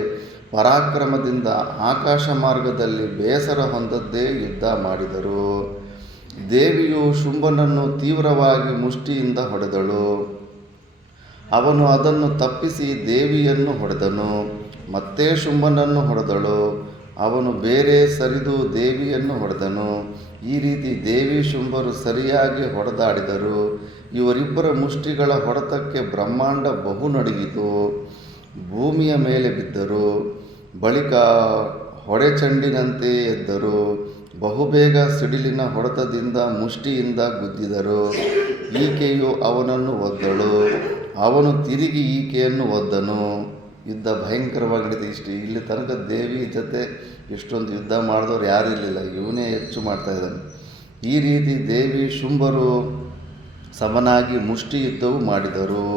ಪರಾಕ್ರಮದಿಂದ ಆಕಾಶ ಮಾರ್ಗದಲ್ಲಿ ಬೇಸರ ಹೊಂದದ್ದೇ ಯುದ್ಧ ಮಾಡಿದರು. ದೇವಿಯು ಶುಂಭನನ್ನು ತೀವ್ರವಾಗಿ ಮುಷ್ಟಿಯಿಂದ ಹೊಡೆದಳು. ಅವನು ಅದನ್ನು ತಪ್ಪಿಸಿ ದೇವಿಯನ್ನು ಹೊಡೆದನು. ಮತ್ತೆ ಶುಂಭನನ್ನು ಹೊಡೆದಳು. ಅವನು ಬೇರೆ ಸರಿದು ದೇವಿಯನ್ನು ಹೊಡೆದನು. ಈ ರೀತಿ ದೇವಿ ಶುಂಭರು ಸರಿಯಾಗಿ ಹೊಡೆದಾಡಿದರು. ಇವರಿಬ್ಬರ ಮುಷ್ಟಿಗಳ ಹೊಡೆತಕ್ಕೆ ಬ್ರಹ್ಮಾಂಡ ಬಹು ನಡುಗಿತು. ಭೂಮಿಯ ಮೇಲೆ ಬಿದ್ದರು. ಬಳಿಕ ಹೊಡೆಚಂಡಿನಂತೆ ಎದ್ದರು. ಬಹುಬೇಗ ಸಿಡಿಲಿನ ಹೊಡೆತದಿಂದ ಮುಷ್ಟಿಯಿಂದ ಗುದ್ದಿದರು. ಈಕೆಯು ಅವನನ್ನು ಒದ್ದಳು. ಅವನು ತಿರುಗಿ ಈಕೆಯನ್ನು ಒದ್ದನು. ಯುದ್ಧ ಭಯಂಕರವಾಗಿ ನಡೀತು. ಇಲ್ಲಿ ತನಕ ದೇವಿ ಜೊತೆ ಇಷ್ಟೊಂದು ಯುದ್ಧ ಮಾಡಿದವ್ರು ಯಾರೂ ಇರಲಿಲ್ಲ. ಇವನೇ ಹೆಚ್ಚು ಮಾಡ್ತಾಯಿದ್ದಾನೆ. ಈ ರೀತಿ ದೇವಿ ಶುಂಭರು ಸಮನಾಗಿ ಮುಷ್ಟಿ ಯುದ್ಧವು ಮಾಡಿದರು.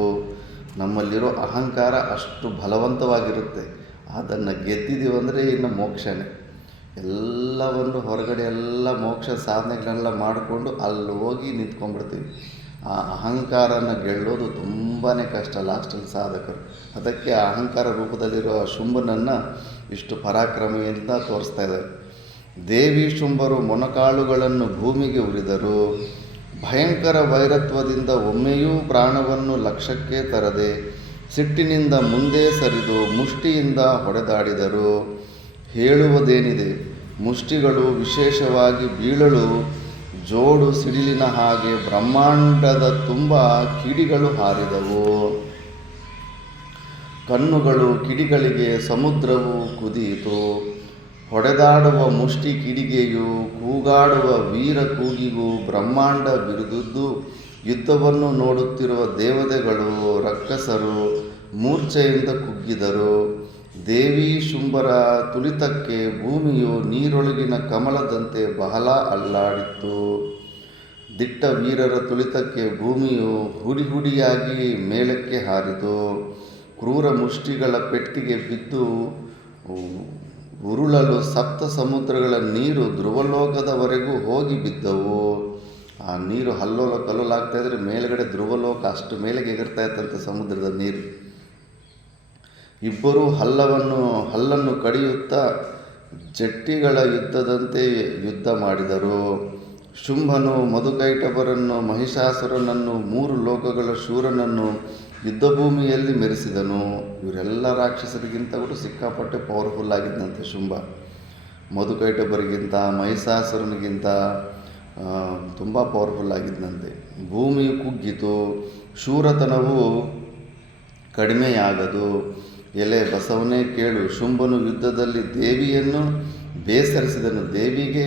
ನಮ್ಮಲ್ಲಿರೋ ಅಹಂಕಾರ ಅಷ್ಟು ಬಲವಂತವಾಗಿರುತ್ತೆ. ಅದನ್ನು ಗೆದ್ದಿದ್ದೀವಂದರೆ ಇನ್ನು ಮೋಕ್ಷನೇ. ಎಲ್ಲವನ್ನು ಹೊರಗಡೆ ಎಲ್ಲ ಮೋಕ್ಷ ಸಾಧನೆಗಳೆಲ್ಲ ಮಾಡಿಕೊಂಡು ಅಲ್ಲಿ ಹೋಗಿ ನಿಂತ್ಕೊಂಡ್ಬಿಡ್ತೀವಿ. ಆ ಅಹಂಕಾರನ ಗೆಲ್ಲೋದು ತುಂಬಾ ಕಷ್ಟ ಲಾಸ್ಟಲ್ಲಿ ಸಾಧಕರು. ಅದಕ್ಕೆ ಆ ಅಹಂಕಾರ ರೂಪದಲ್ಲಿರೋ ಶುಂಭನನ್ನು ಇಷ್ಟು ಪರಾಕ್ರಮಿಯಿಂದ ತೋರಿಸ್ತಾ ಇದ್ದಾರೆ. ದೇವಿ ಶುಂಭರು ಮೊಣಕಾಲುಗಳನ್ನು ಭೂಮಿಗೆ ಉರಿದರು. ಭಯಂಕರ ವೈರತ್ವದಿಂದ ಒಮ್ಮೆಯೂ ಪ್ರಾಣವನ್ನು ಲಕ್ಷ್ಯಕ್ಕೆ ತರದೆ ಸಿಟ್ಟಿನಿಂದ ಮುಂದೆ ಸರಿದು ಮುಷ್ಟಿಯಿಂದ ಹೊಡೆದಾಡಿದರು. ಹೇಳುವುದೇನಿದೆ, ಮುಷ್ಟಿಗಳು ವಿಶೇಷವಾಗಿ ಬೀಳಲು ಜೋಡು ಸಿಡಿಲಿನ ಹಾಗೆ ಬ್ರಹ್ಮಾಂಡದ ತುಂಬ ಕಿಡಿಗಳು ಹಾರಿದವು. ಕಣ್ಣುಗಳು ಕಿಡಿಗಳಿಗೆ ಸಮುದ್ರವು ಕುದಿಯಿತು. ಹೊಡೆದಾಡುವ ಮುಷ್ಟಿ ಕಿಡಿಗೆಯು ಕೂಗಾಡುವ ವೀರ ಕೂಗಿಗೂ ಬ್ರಹ್ಮಾಂಡ ಬಿರುದುದ್ದು ಯುದ್ಧವನ್ನು ನೋಡುತ್ತಿರುವ ದೇವತೆಗಳು ರಕ್ಕಸರು ಮೂರ್ಛೆಯಿಂದ ಕುಗ್ಗಿದರು. ದೇವಿ ಶುಂಭರ ತುಳಿತಕ್ಕೆ ಭೂಮಿಯು ನೀರೊಳಗಿನ ಕಮಲದಂತೆ ಬಹಳ ಅಲ್ಲಾಡಿತ್ತು. ದಿಟ್ಟ ವೀರರ ತುಳಿತಕ್ಕೆ ಭೂಮಿಯು ಹುಡಿ ಹುಡಿಯಾಗಿ ಮೇಲಕ್ಕೆ ಹಾರಿತು. ಕ್ರೂರ ಮುಷ್ಟಿಗಳ ಪೆಟ್ಟಿಗೆ ಬಿದ್ದು ಉರುಳಲು ಸಪ್ತ ಸಮುದ್ರಗಳ ನೀರು ಧ್ರುವಲೋಕದವರೆಗೂ ಹೋಗಿ ಬಿದ್ದವು. ಆ ನೀರು ಹಲ್ಲೋಲ ಕಲ್ಲೋಲಾಗ್ತಾಯಿದ್ರೆ ಮೇಲುಗಡೆ ಧ್ರುವಲೋಕ ಅಷ್ಟು ಮೇಲೆಗೆ ಎಗರ್ತಾ ಇತ್ತಂತೆ ಸಮುದ್ರದ ನೀರು. ಇಬ್ಬರೂ ಹಲ್ಲನ್ನು ಕಡಿಯುತ್ತಾ ಜಟ್ಟಿಗಳ ಯುದ್ಧದಂತೆ ಯುದ್ಧ ಮಾಡಿದರು. ಶುಂಭನು ಮಧುಕೈಟಭರನ್ನು, ಮಹಿಷಾಸುರನನ್ನು, 3 ಲೋಕಗಳ ಶೂರನನ್ನು ಯುದ್ಧಭೂಮಿಯಲ್ಲಿ ಮೆರೆಸಿದನು. ಇವರೆಲ್ಲ ರಾಕ್ಷಸರಿಗಿಂತ ಕೂಡ ಸಿಕ್ಕಾಪಟ್ಟೆ ಪವರ್ಫುಲ್ ಆಗಿದ್ದಂತೆ ಶುಂಭ. ಮಧುಕೈಟಭರಿಗಿಂತ, ಮಹಿಷಾಸುರನಿಗಿಂತ ತುಂಬ ಪವರ್ಫುಲ್ ಆಗಿದ್ದಂತೆ. ಭೂಮಿಯು ಕುಗ್ಗಿತು, ಶೂರತನವು ಕಡಿಮೆಯಾಗದು. ಎಲೆ ಬಸವನೇ ಕೇಳು, ಶುಂಭನು ಯುದ್ಧದಲ್ಲಿ ದೇವಿಯನ್ನು ಬೇಸರಿಸಿದನು. ದೇವಿಗೆ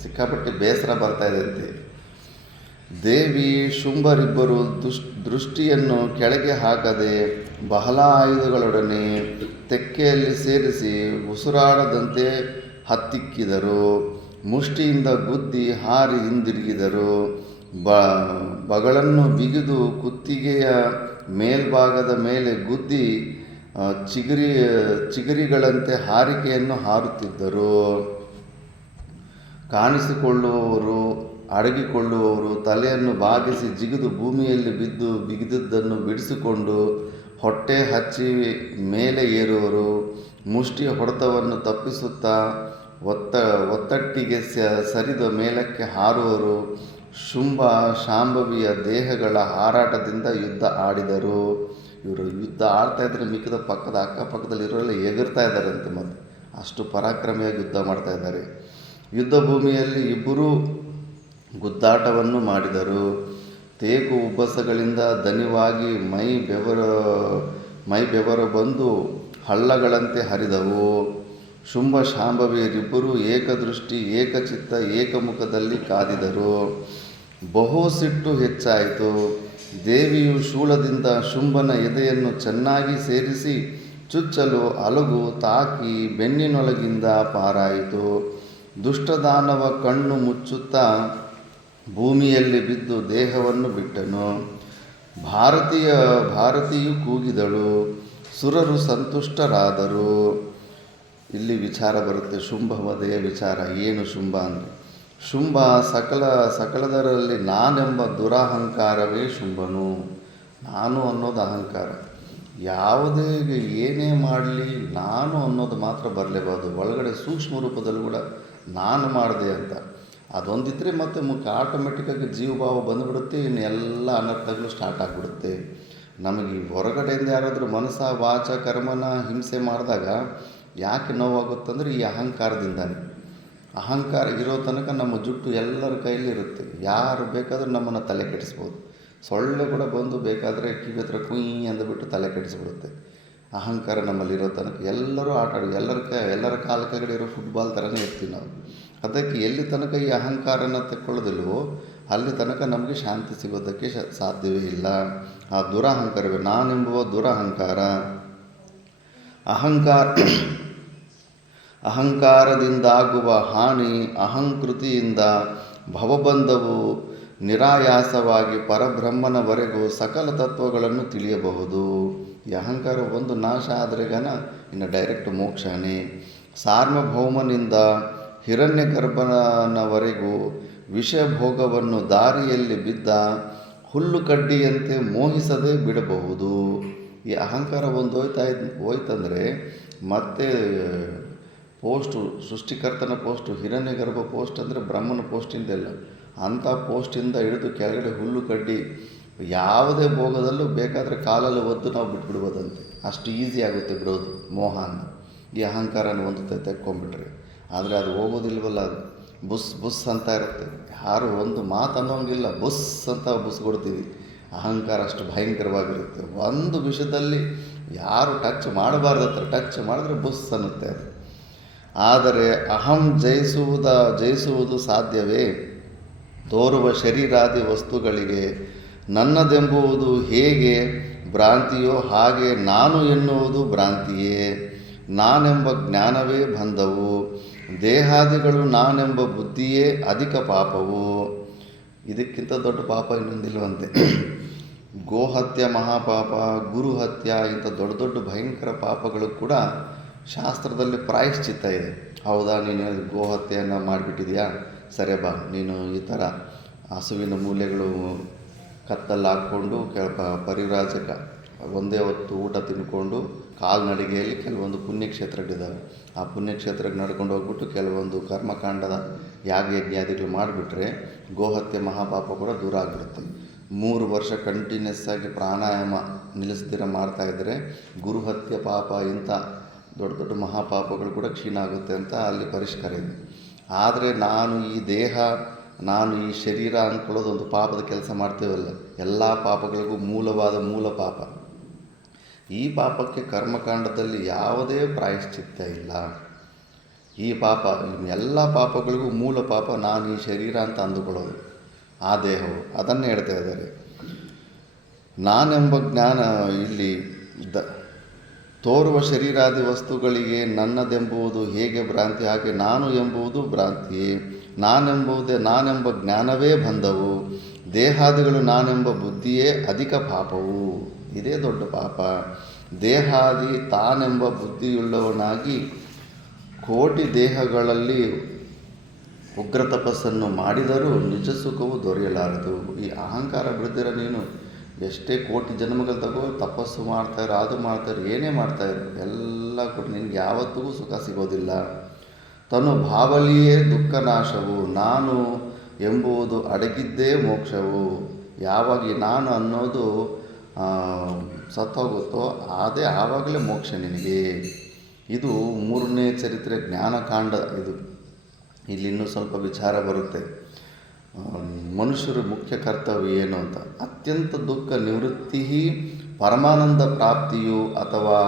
ಸಿಕ್ಕಾಪಟ್ಟೆ ಬೇಸರ ಬರ್ತಾ ಇದಂತೆ. ದೇವಿ ಶುಂಭರಿಬ್ಬರು ದೃಷ್ಟಿಯನ್ನು ಕೆಳಗೆ ಹಾಕದೆ ಬಹಳ ಆಯುಧಗಳೊಡನೆ ತೆಕ್ಕೆಯಲ್ಲಿ ಸೇರಿಸಿ ಉಸಿರಾಡದಂತೆ ಹತ್ತಿಕ್ಕಿದರು. ಮುಷ್ಟಿಯಿಂದ ಗುದ್ದಿ ಹಾರಿ ಹಿಂದಿರುಗಿದರು. ಬಗಳನ್ನು ಬಿಗಿದು ಕುತ್ತಿಗೆಯ ಮೇಲ್ಭಾಗದ ಮೇಲೆ ಗುದ್ದಿ ಚಿಗರಿಗಳಂತೆ ಹಾರಿಕೆಯನ್ನು ಹಾರುತ್ತಿದ್ದರು. ಕಾಣಿಸಿಕೊಳ್ಳುವವರು, ಅಡಗಿಕೊಳ್ಳುವವರು ತಲೆಯನ್ನು ಬಾಗಿಸಿ ಜಿಗಿದು ಭೂಮಿಯಲ್ಲಿ ಬಿದ್ದು ಬಿಗಿದದ್ದನ್ನು ಬಿಡಿಸಿಕೊಂಡು ಹೊಟ್ಟೆ ಹಚ್ಚಿ ಮೇಲೆ ಏರುವರು. ಮುಷ್ಟಿಯ ಹೊಡೆತವನ್ನು ತಪ್ಪಿಸುತ್ತಾ ಒತ್ತಟ್ಟಿಗೆ ಸರಿದ ಮೇಲಕ್ಕೆ ಹಾರುವರು. ಶುಂಭ ಶಾಂಭವಿಯ ದೇಹಗಳ ಹಾರಾಟದಿಂದ ಯುದ್ಧ ಆಡಿದರು. ಇವರು ಯುದ್ಧ ಆಡ್ತಾಯಿದ್ರೆ ಮಿಕ್ಕಿದ ಅಕ್ಕಪಕ್ಕದಲ್ಲಿರೋರೆಲ್ಲ ಎಗರ್ತಾ ಇದ್ದಾರಂತೆ. ಮತ್ತು ಅಷ್ಟು ಪರಾಕ್ರಮಿಯಾಗಿ ಯುದ್ಧ ಮಾಡ್ತಾ ಇದ್ದಾರೆ. ಯುದ್ಧ ಭೂಮಿಯಲ್ಲಿ ಇಬ್ಬರೂ ಗುದ್ದಾಟವನ್ನು ಮಾಡಿದರು. ತೇಕು ಉಬ್ಬಸಗಳಿಂದ ದಣಿವಾಗಿ ಮೈ ಬೆವರು ಬಂದು ಹಳ್ಳಗಳಂತೆ ಹರಿದವು. ಶುಂಭ ಶಾಂಭವಿಯರಿಬ್ಬರೂ ಏಕದೃಷ್ಟಿ, ಏಕಚಿತ್ತ, ಏಕಮುಖದಲ್ಲಿ ಕಾದಿದರು. ಬಹು ಸಿಟ್ಟು ಹೆಚ್ಚಾಯಿತು. ದೇವಿಯು ಶೂಲದಿಂದ ಶುಂಭನ ಎದೆಯನ್ನು ಚೆನ್ನಾಗಿ ಸೇರಿಸಿ ಚುಚ್ಚಲು ಅಲಗು ತಾಕಿ ಬೆನ್ನಿನೊಳಗಿಂದ ಪಾರಾಯಿತು. ದುಷ್ಟದಾನವ ಕಣ್ಣು ಮುಚ್ಚುತ್ತಾ ಭೂಮಿಯಲ್ಲಿ ಬಿದ್ದು ದೇಹವನ್ನು ಬಿಟ್ಟನು. ಭಾರತಿಯು ಕೂಗಿದಳು. ಸುರರು ಸಂತುಷ್ಟರಾದರು. ಇಲ್ಲಿ ವಿಚಾರ ಬರುತ್ತೆ, ಶುಂಭ ವಧೆಯ ವಿಚಾರ. ಏನು ಶುಂಭ ಅಂದರೆ, ಶುಂಭ ಸಕಲದರಲ್ಲಿ ನಾನೆಂಬ ದುರಹಂಕಾರವೇ ಶುಂಭನು. ನಾನು ಅನ್ನೋದು ಅಹಂಕಾರ. ಯಾವುದೇ ಏನೇ ಮಾಡಲಿ ನಾನು ಅನ್ನೋದು ಮಾತ್ರ ಬರಲೇಬಾರ್ದು. ಒಳಗಡೆ ಸೂಕ್ಷ್ಮ ರೂಪದಲ್ಲಿ ಕೂಡ ನಾನು ಮಾಡಿದೆ ಅಂತ ಅದೊಂದಿದ್ದರೆ ಮತ್ತೆ ಆಟೋಮೆಟಿಕ್ಕಾಗಿ ಜೀವಭಾವ ಬಂದುಬಿಡುತ್ತೆ. ಇನ್ನು ಎಲ್ಲ ಅನರ್ಥಗಳು ಸ್ಟಾರ್ಟ್ ಆಗಿಬಿಡುತ್ತೆ. ನಮಗೆ ಹೊರಗಡೆಯಿಂದ ಯಾರಾದರೂ ಮನಸ್ಸ ವಾಚ ಕರ್ಮನ ಹಿಂಸೆ ಮಾಡಿದಾಗ ಯಾಕೆ ನೋವಾಗುತ್ತಂದರೆ ಈ ಅಹಂಕಾರದಿಂದಾನೆ. ಅಹಂಕಾರ ಇರೋ ತನಕ ನಮ್ಮ ಜುಟ್ಟು ಎಲ್ಲರ ಕೈಲಿ ಇರುತ್ತೆ. ಯಾರು ಬೇಕಾದರೂ ನಮ್ಮನ್ನು ತಲೆ ಕೆಡಿಸ್ಬೋದು. ಸೊಳ್ಳೆ ಕೂಡ ಬಂದು ಬೇಕಾದರೆ ಕಿವಿ ಹತ್ರ ಕುಯ್ ಅಂದುಬಿಟ್ಟು ತಲೆ ಕೆಡಿಸ್ಬಿಡುತ್ತೆ. ಅಹಂಕಾರ ನಮ್ಮಲ್ಲಿರೋ ತನಕ ಎಲ್ಲರೂ ಆಟ ಆಡೋದು. ಎಲ್ಲರ ಕಾಲ ಕೆಳಗಡೆ ಇರೋ ಫುಟ್ಬಾಲ್ ಥರನೇ ಇರ್ತೀವಿ ನಾವು. ಅದಕ್ಕೆ ಎಲ್ಲಿ ತನಕ ಈ ಅಹಂಕಾರನ ತೆಕ್ಕೊಳ್ಳೋದಿಲ್ವೋ ಅಲ್ಲಿ ತನಕ ನಮಗೆ ಶಾಂತಿ ಸಿಗೋದಕ್ಕೆ ಸಾಧ್ಯವೇ ಇಲ್ಲ. ಆ ದುರಹಂಕಾರವೇ ನಾನೆಂಬುವ ದುರಹಂಕಾರ. ಅಹಂಕಾರದಿಂದಾಗುವ ಹಾನಿ, ಅಹಂಕೃತಿಯಿಂದ ಭವಬಂಧವು ನಿರಾಯಾಸವಾಗಿ ಪರಬ್ರಹ್ಮನವರೆಗೂ ಸಕಲ ತತ್ವಗಳನ್ನು ತಿಳಿಯಬಹುದು. ಈ ಅಹಂಕಾರ ಒಂದು ನಾಶ ಆದರೆಗನ ಇನ್ನು ಡೈರೆಕ್ಟ್ ಮೋಕ್ಷನೇ. ಸಾರ್ವಭೌಮನಿಂದ ಹಿರಣ್ಯಗರ್ಭನವರೆಗೂ ವಿಷಭೋಗವನ್ನು ದಾರಿಯಲ್ಲಿ ಬಿದ್ದ ಹುಲ್ಲು ಕಡ್ಡಿಯಂತೆ ಮೋಹಿಸದೆ ಬಿಡಬಹುದು. ಈ ಅಹಂಕಾರ ಒಂದು ಹೋಯ್ತಂದರೆ ಮತ್ತೆ ಪೋಸ್ಟು, ಸೃಷ್ಟಿಕರ್ತನ ಪೋಸ್ಟು, ಹಿರಣ್ಯಗರ್ಭ ಪೋಸ್ಟ್ ಅಂದರೆ ಬ್ರಹ್ಮನ ಪೋಸ್ಟಿಂದೆಲ್ಲ, ಅಂಥ ಪೋಸ್ಟಿಂದ ಹಿಡಿದು ಕೆಳಗಡೆ ಹುಲ್ಲು ಕಡ್ಡಿ ಯಾವುದೇ ಭೋಗದಲ್ಲೂ ಬೇಕಾದರೆ ಕಾಲಲ್ಲಿ ಒದ್ದು ನಾವು ಬಿಟ್ಬಿಡ್ಬೋದಂತೆ. ಅಷ್ಟು ಈಸಿ ಆಗುತ್ತೆ ಬಿಡೋದು ಮೋಹನ. ಈ ಅಹಂಕಾರನ ಒಂದು ತೆಕ್ಕೊಂಬಿಟ್ರೆ. ಆದರೆ ಅದು ಹೋಗೋದಿಲ್ವಲ್ಲ, ಅದು ಬುಸ್ ಬುಸ್ ಅಂತ ಇರುತ್ತೆ. ಯಾರು ಒಂದು ಮಾತು ಅನ್ನೋಂಗಿಲ್ಲ, ಬುಸ್ ಅಂತ ಬುಸ್ ಕೊಡ್ತೀವಿ. ಅಹಂಕಾರ ಅಷ್ಟು ಭಯಂಕರವಾಗಿರುತ್ತೆ. ಒಂದು ವಿಷಯದಲ್ಲಿ ಯಾರು ಟಚ್ ಮಾಡಬಾರ್ದತ್ರ ಟಚ್ ಮಾಡಿದ್ರೆ ಬುಸ್ ಅನ್ನುತ್ತೆ ಅದು. ಆದರೆ ಅಹಂ ಜಯಿಸುವುದು ಸಾಧ್ಯವೇ? ತೋರುವ ಶರೀರಾದಿ ವಸ್ತುಗಳಿಗೆ ನನ್ನದೆಂಬುವುದು ಹೇಗೆ ಭ್ರಾಂತಿಯೋ ಹಾಗೆ ನಾನು ಎನ್ನುವುದು ಭ್ರಾಂತಿಯೇ. ನಾನೆಂಬ ಜ್ಞಾನವೇ ಬಂಧವು. ದೇಹಾದಿಗಳು ನಾನೆಂಬ ಬುದ್ಧಿಯೇ ಅಧಿಕ ಪಾಪವು. ಇದಕ್ಕಿಂತ ದೊಡ್ಡ ಪಾಪ ಇನ್ನೊಂದಿಲ್ವಂತೆ. ಗೋಹತ್ಯ ಮಹಾಪಾಪ, ಗುರುಹತ್ಯ, ಇಂಥ ದೊಡ್ಡ ದೊಡ್ಡ ಭಯಂಕರ ಪಾಪಗಳು ಕೂಡ ಶಾಸ್ತ್ರದಲ್ಲಿ ಪ್ರಾಯಶ್ಚಿತ್ತ ಇದೆ. ಹೌದಾ, ನೀನು ಗೋಹತ್ಯೆಯನ್ನು ಮಾಡಿಬಿಟ್ಟಿದೆಯಾ, ಸರಿ ಬಾ, ನೀನು ಈ ಥರ ಹಸುವಿನ ಮೂಲೆಗಳು ಕತ್ತಲ್ಲಿ ಹಾಕ್ಕೊಂಡು ಪರಿವ್ರಾಜಕ ಒಂದೇ ಹೊತ್ತು ಊಟ ತಿನ್ಕೊಂಡು ಕಾಲ್ನಡಿಗೆಯಲ್ಲಿ ಕೆಲವೊಂದು ಪುಣ್ಯಕ್ಷೇತ್ರಗಳಿದ್ದಾವೆ. ಆ ಪುಣ್ಯಕ್ಷೇತ್ರಕ್ಕೆ ನಡ್ಕೊಂಡು ಹೋಗ್ಬಿಟ್ಟು ಕೆಲವೊಂದು ಕರ್ಮಕಾಂಡದ ಯಾಗ ಯಜ್ಞಾದಿಗಳು ಮಾಡಿಬಿಟ್ರೆ ಗೋಹತ್ಯೆ ಮಹಾಪಾಪ ಕೂಡ ದೂರ ಆಗಿಬಿಡುತ್ತೆ. 3 ವರ್ಷ ಕಂಟಿನ್ಯೂಸ್ ಆಗಿ ಪ್ರಾಣಾಯಾಮ ನಿಲ್ಲಿಸ್ದಿರ ಮಾಡ್ತಾಯಿದ್ರೆ ಗುರುಹತ್ಯೆ ಪಾಪ ಇಂಥ ದೊಡ್ಡ ದೊಡ್ಡ ಮಹಾಪಾಪಗಳು ಕೂಡ ಕ್ಷೀಣ ಆಗುತ್ತೆ ಅಂತ ಅಲ್ಲಿ ಪರಿಷ್ಕಾರ ಇದೆ. ಆದರೆ ನಾನು ಈ ದೇಹ, ನಾನು ಈ ಶರೀರ ಅಂದ್ಕೊಳ್ಳೋದು ಒಂದು ಪಾಪದ ಕೆಲಸ ಮಾಡ್ತೇವಲ್ಲ, ಎಲ್ಲ ಪಾಪಗಳಿಗೂ ಮೂಲವಾದ ಮೂಲ ಪಾಪ. ಈ ಪಾಪಕ್ಕೆ ಕರ್ಮಕಾಂಡದಲ್ಲಿ ಯಾವುದೇ ಪ್ರಾಯಶ್ಚಿತ್ಯ ಇಲ್ಲ. ಈ ಪಾಪ, ಎಲ್ಲ ಪಾಪಗಳಿಗೂ ಮೂಲ ಪಾಪ ನಾನು ಈ ಶರೀರ ಅಂತ ಅಂದುಕೊಳ್ಳೋದು, ಆ ದೇಹವು. ಅದನ್ನೇ ಹೇಳ್ತಾ ಇದ್ದಾರೆ. ನಾನೆಂಬ ಜ್ಞಾನ ಇಲ್ಲಿ ತೋರುವ ಶರೀರಾದಿ ವಸ್ತುಗಳಿಗೆ ನನ್ನದೆಂಬುದು ಹೇಗೆ ಭ್ರಾಂತಿ, ಹಾಗೆ ನಾನು ಎಂಬುದು ಭ್ರಾಂತಿಯೇ. ನಾನೆಂಬ ಜ್ಞಾನವೇ ಬಂಧವು. ದೇಹಾದಿಗಳು ನಾನೆಂಬ ಬುದ್ಧಿಯೇ ಅಧಿಕ ಪಾಪವು. ಇದೇ ದೊಡ್ಡ ಪಾಪ. ದೇಹಾದಿ ತಾನೆಂಬ ಬುದ್ಧಿಯುಳ್ಳವನಾಗಿ ಕೋಟಿ ದೇಹಗಳಲ್ಲಿ ಉಗ್ರ ತಪಸ್ಸನ್ನು ಮಾಡಿದರೂ ನಿಜ ಸುಖವು ದೊರೆಯಲಾರದು. ಈ ಅಹಂಕಾರ ಬಿಡ್ದಿರ ನೀನು ಎಷ್ಟೇ ಕೋಟಿ ಜನ್ಮಗಳು ತಗೋ, ತಪಸ್ಸು ಮಾಡ್ತಾಯಿರೋ, ಅದು ಮಾಡ್ತಾಯಿರೋ, ಏನೇ ಮಾಡ್ತಾಯಿರೋ, ಎಲ್ಲ ಕೊಟ್ಟು ನಿನಗೆ ಯಾವತ್ತಿಗೂ ಸುಖ ಸಿಗೋದಿಲ್ಲ. ತನು ಭಾವಲಿಯೇ ದುಃಖ ನಾಶವು. ನಾನು ಎಂಬುದು ಅಡಗಿದ್ದೇ ಮೋಕ್ಷವು. ಯಾವಾಗ ಈ ನಾನು ಅನ್ನೋದು ಸತ್ತೋಗುತ್ತೋ ಅದೇ ಆವಾಗಲೇ ಮೋಕ್ಷ ನಿನಗೆ. ಇದು 3ನೇ ಚರಿತ್ರೆ ಜ್ಞಾನಕಾಂಡ. ಇಲ್ಲಿ ಇನ್ನೂ ಸ್ವಲ್ಪ ವಿಚಾರ ಬರುತ್ತೆ. ಮನುಷ್ಯರ ಮುಖ್ಯ ಕರ್ತವ್ಯ ಏನು ಅಂತ. ಅತ್ಯಂತ ದುಃಖ ನಿವೃತ್ತಿ ಪರಮಾನಂದ ಪ್ರಾಪ್ತಿಯು, ಅಥವಾ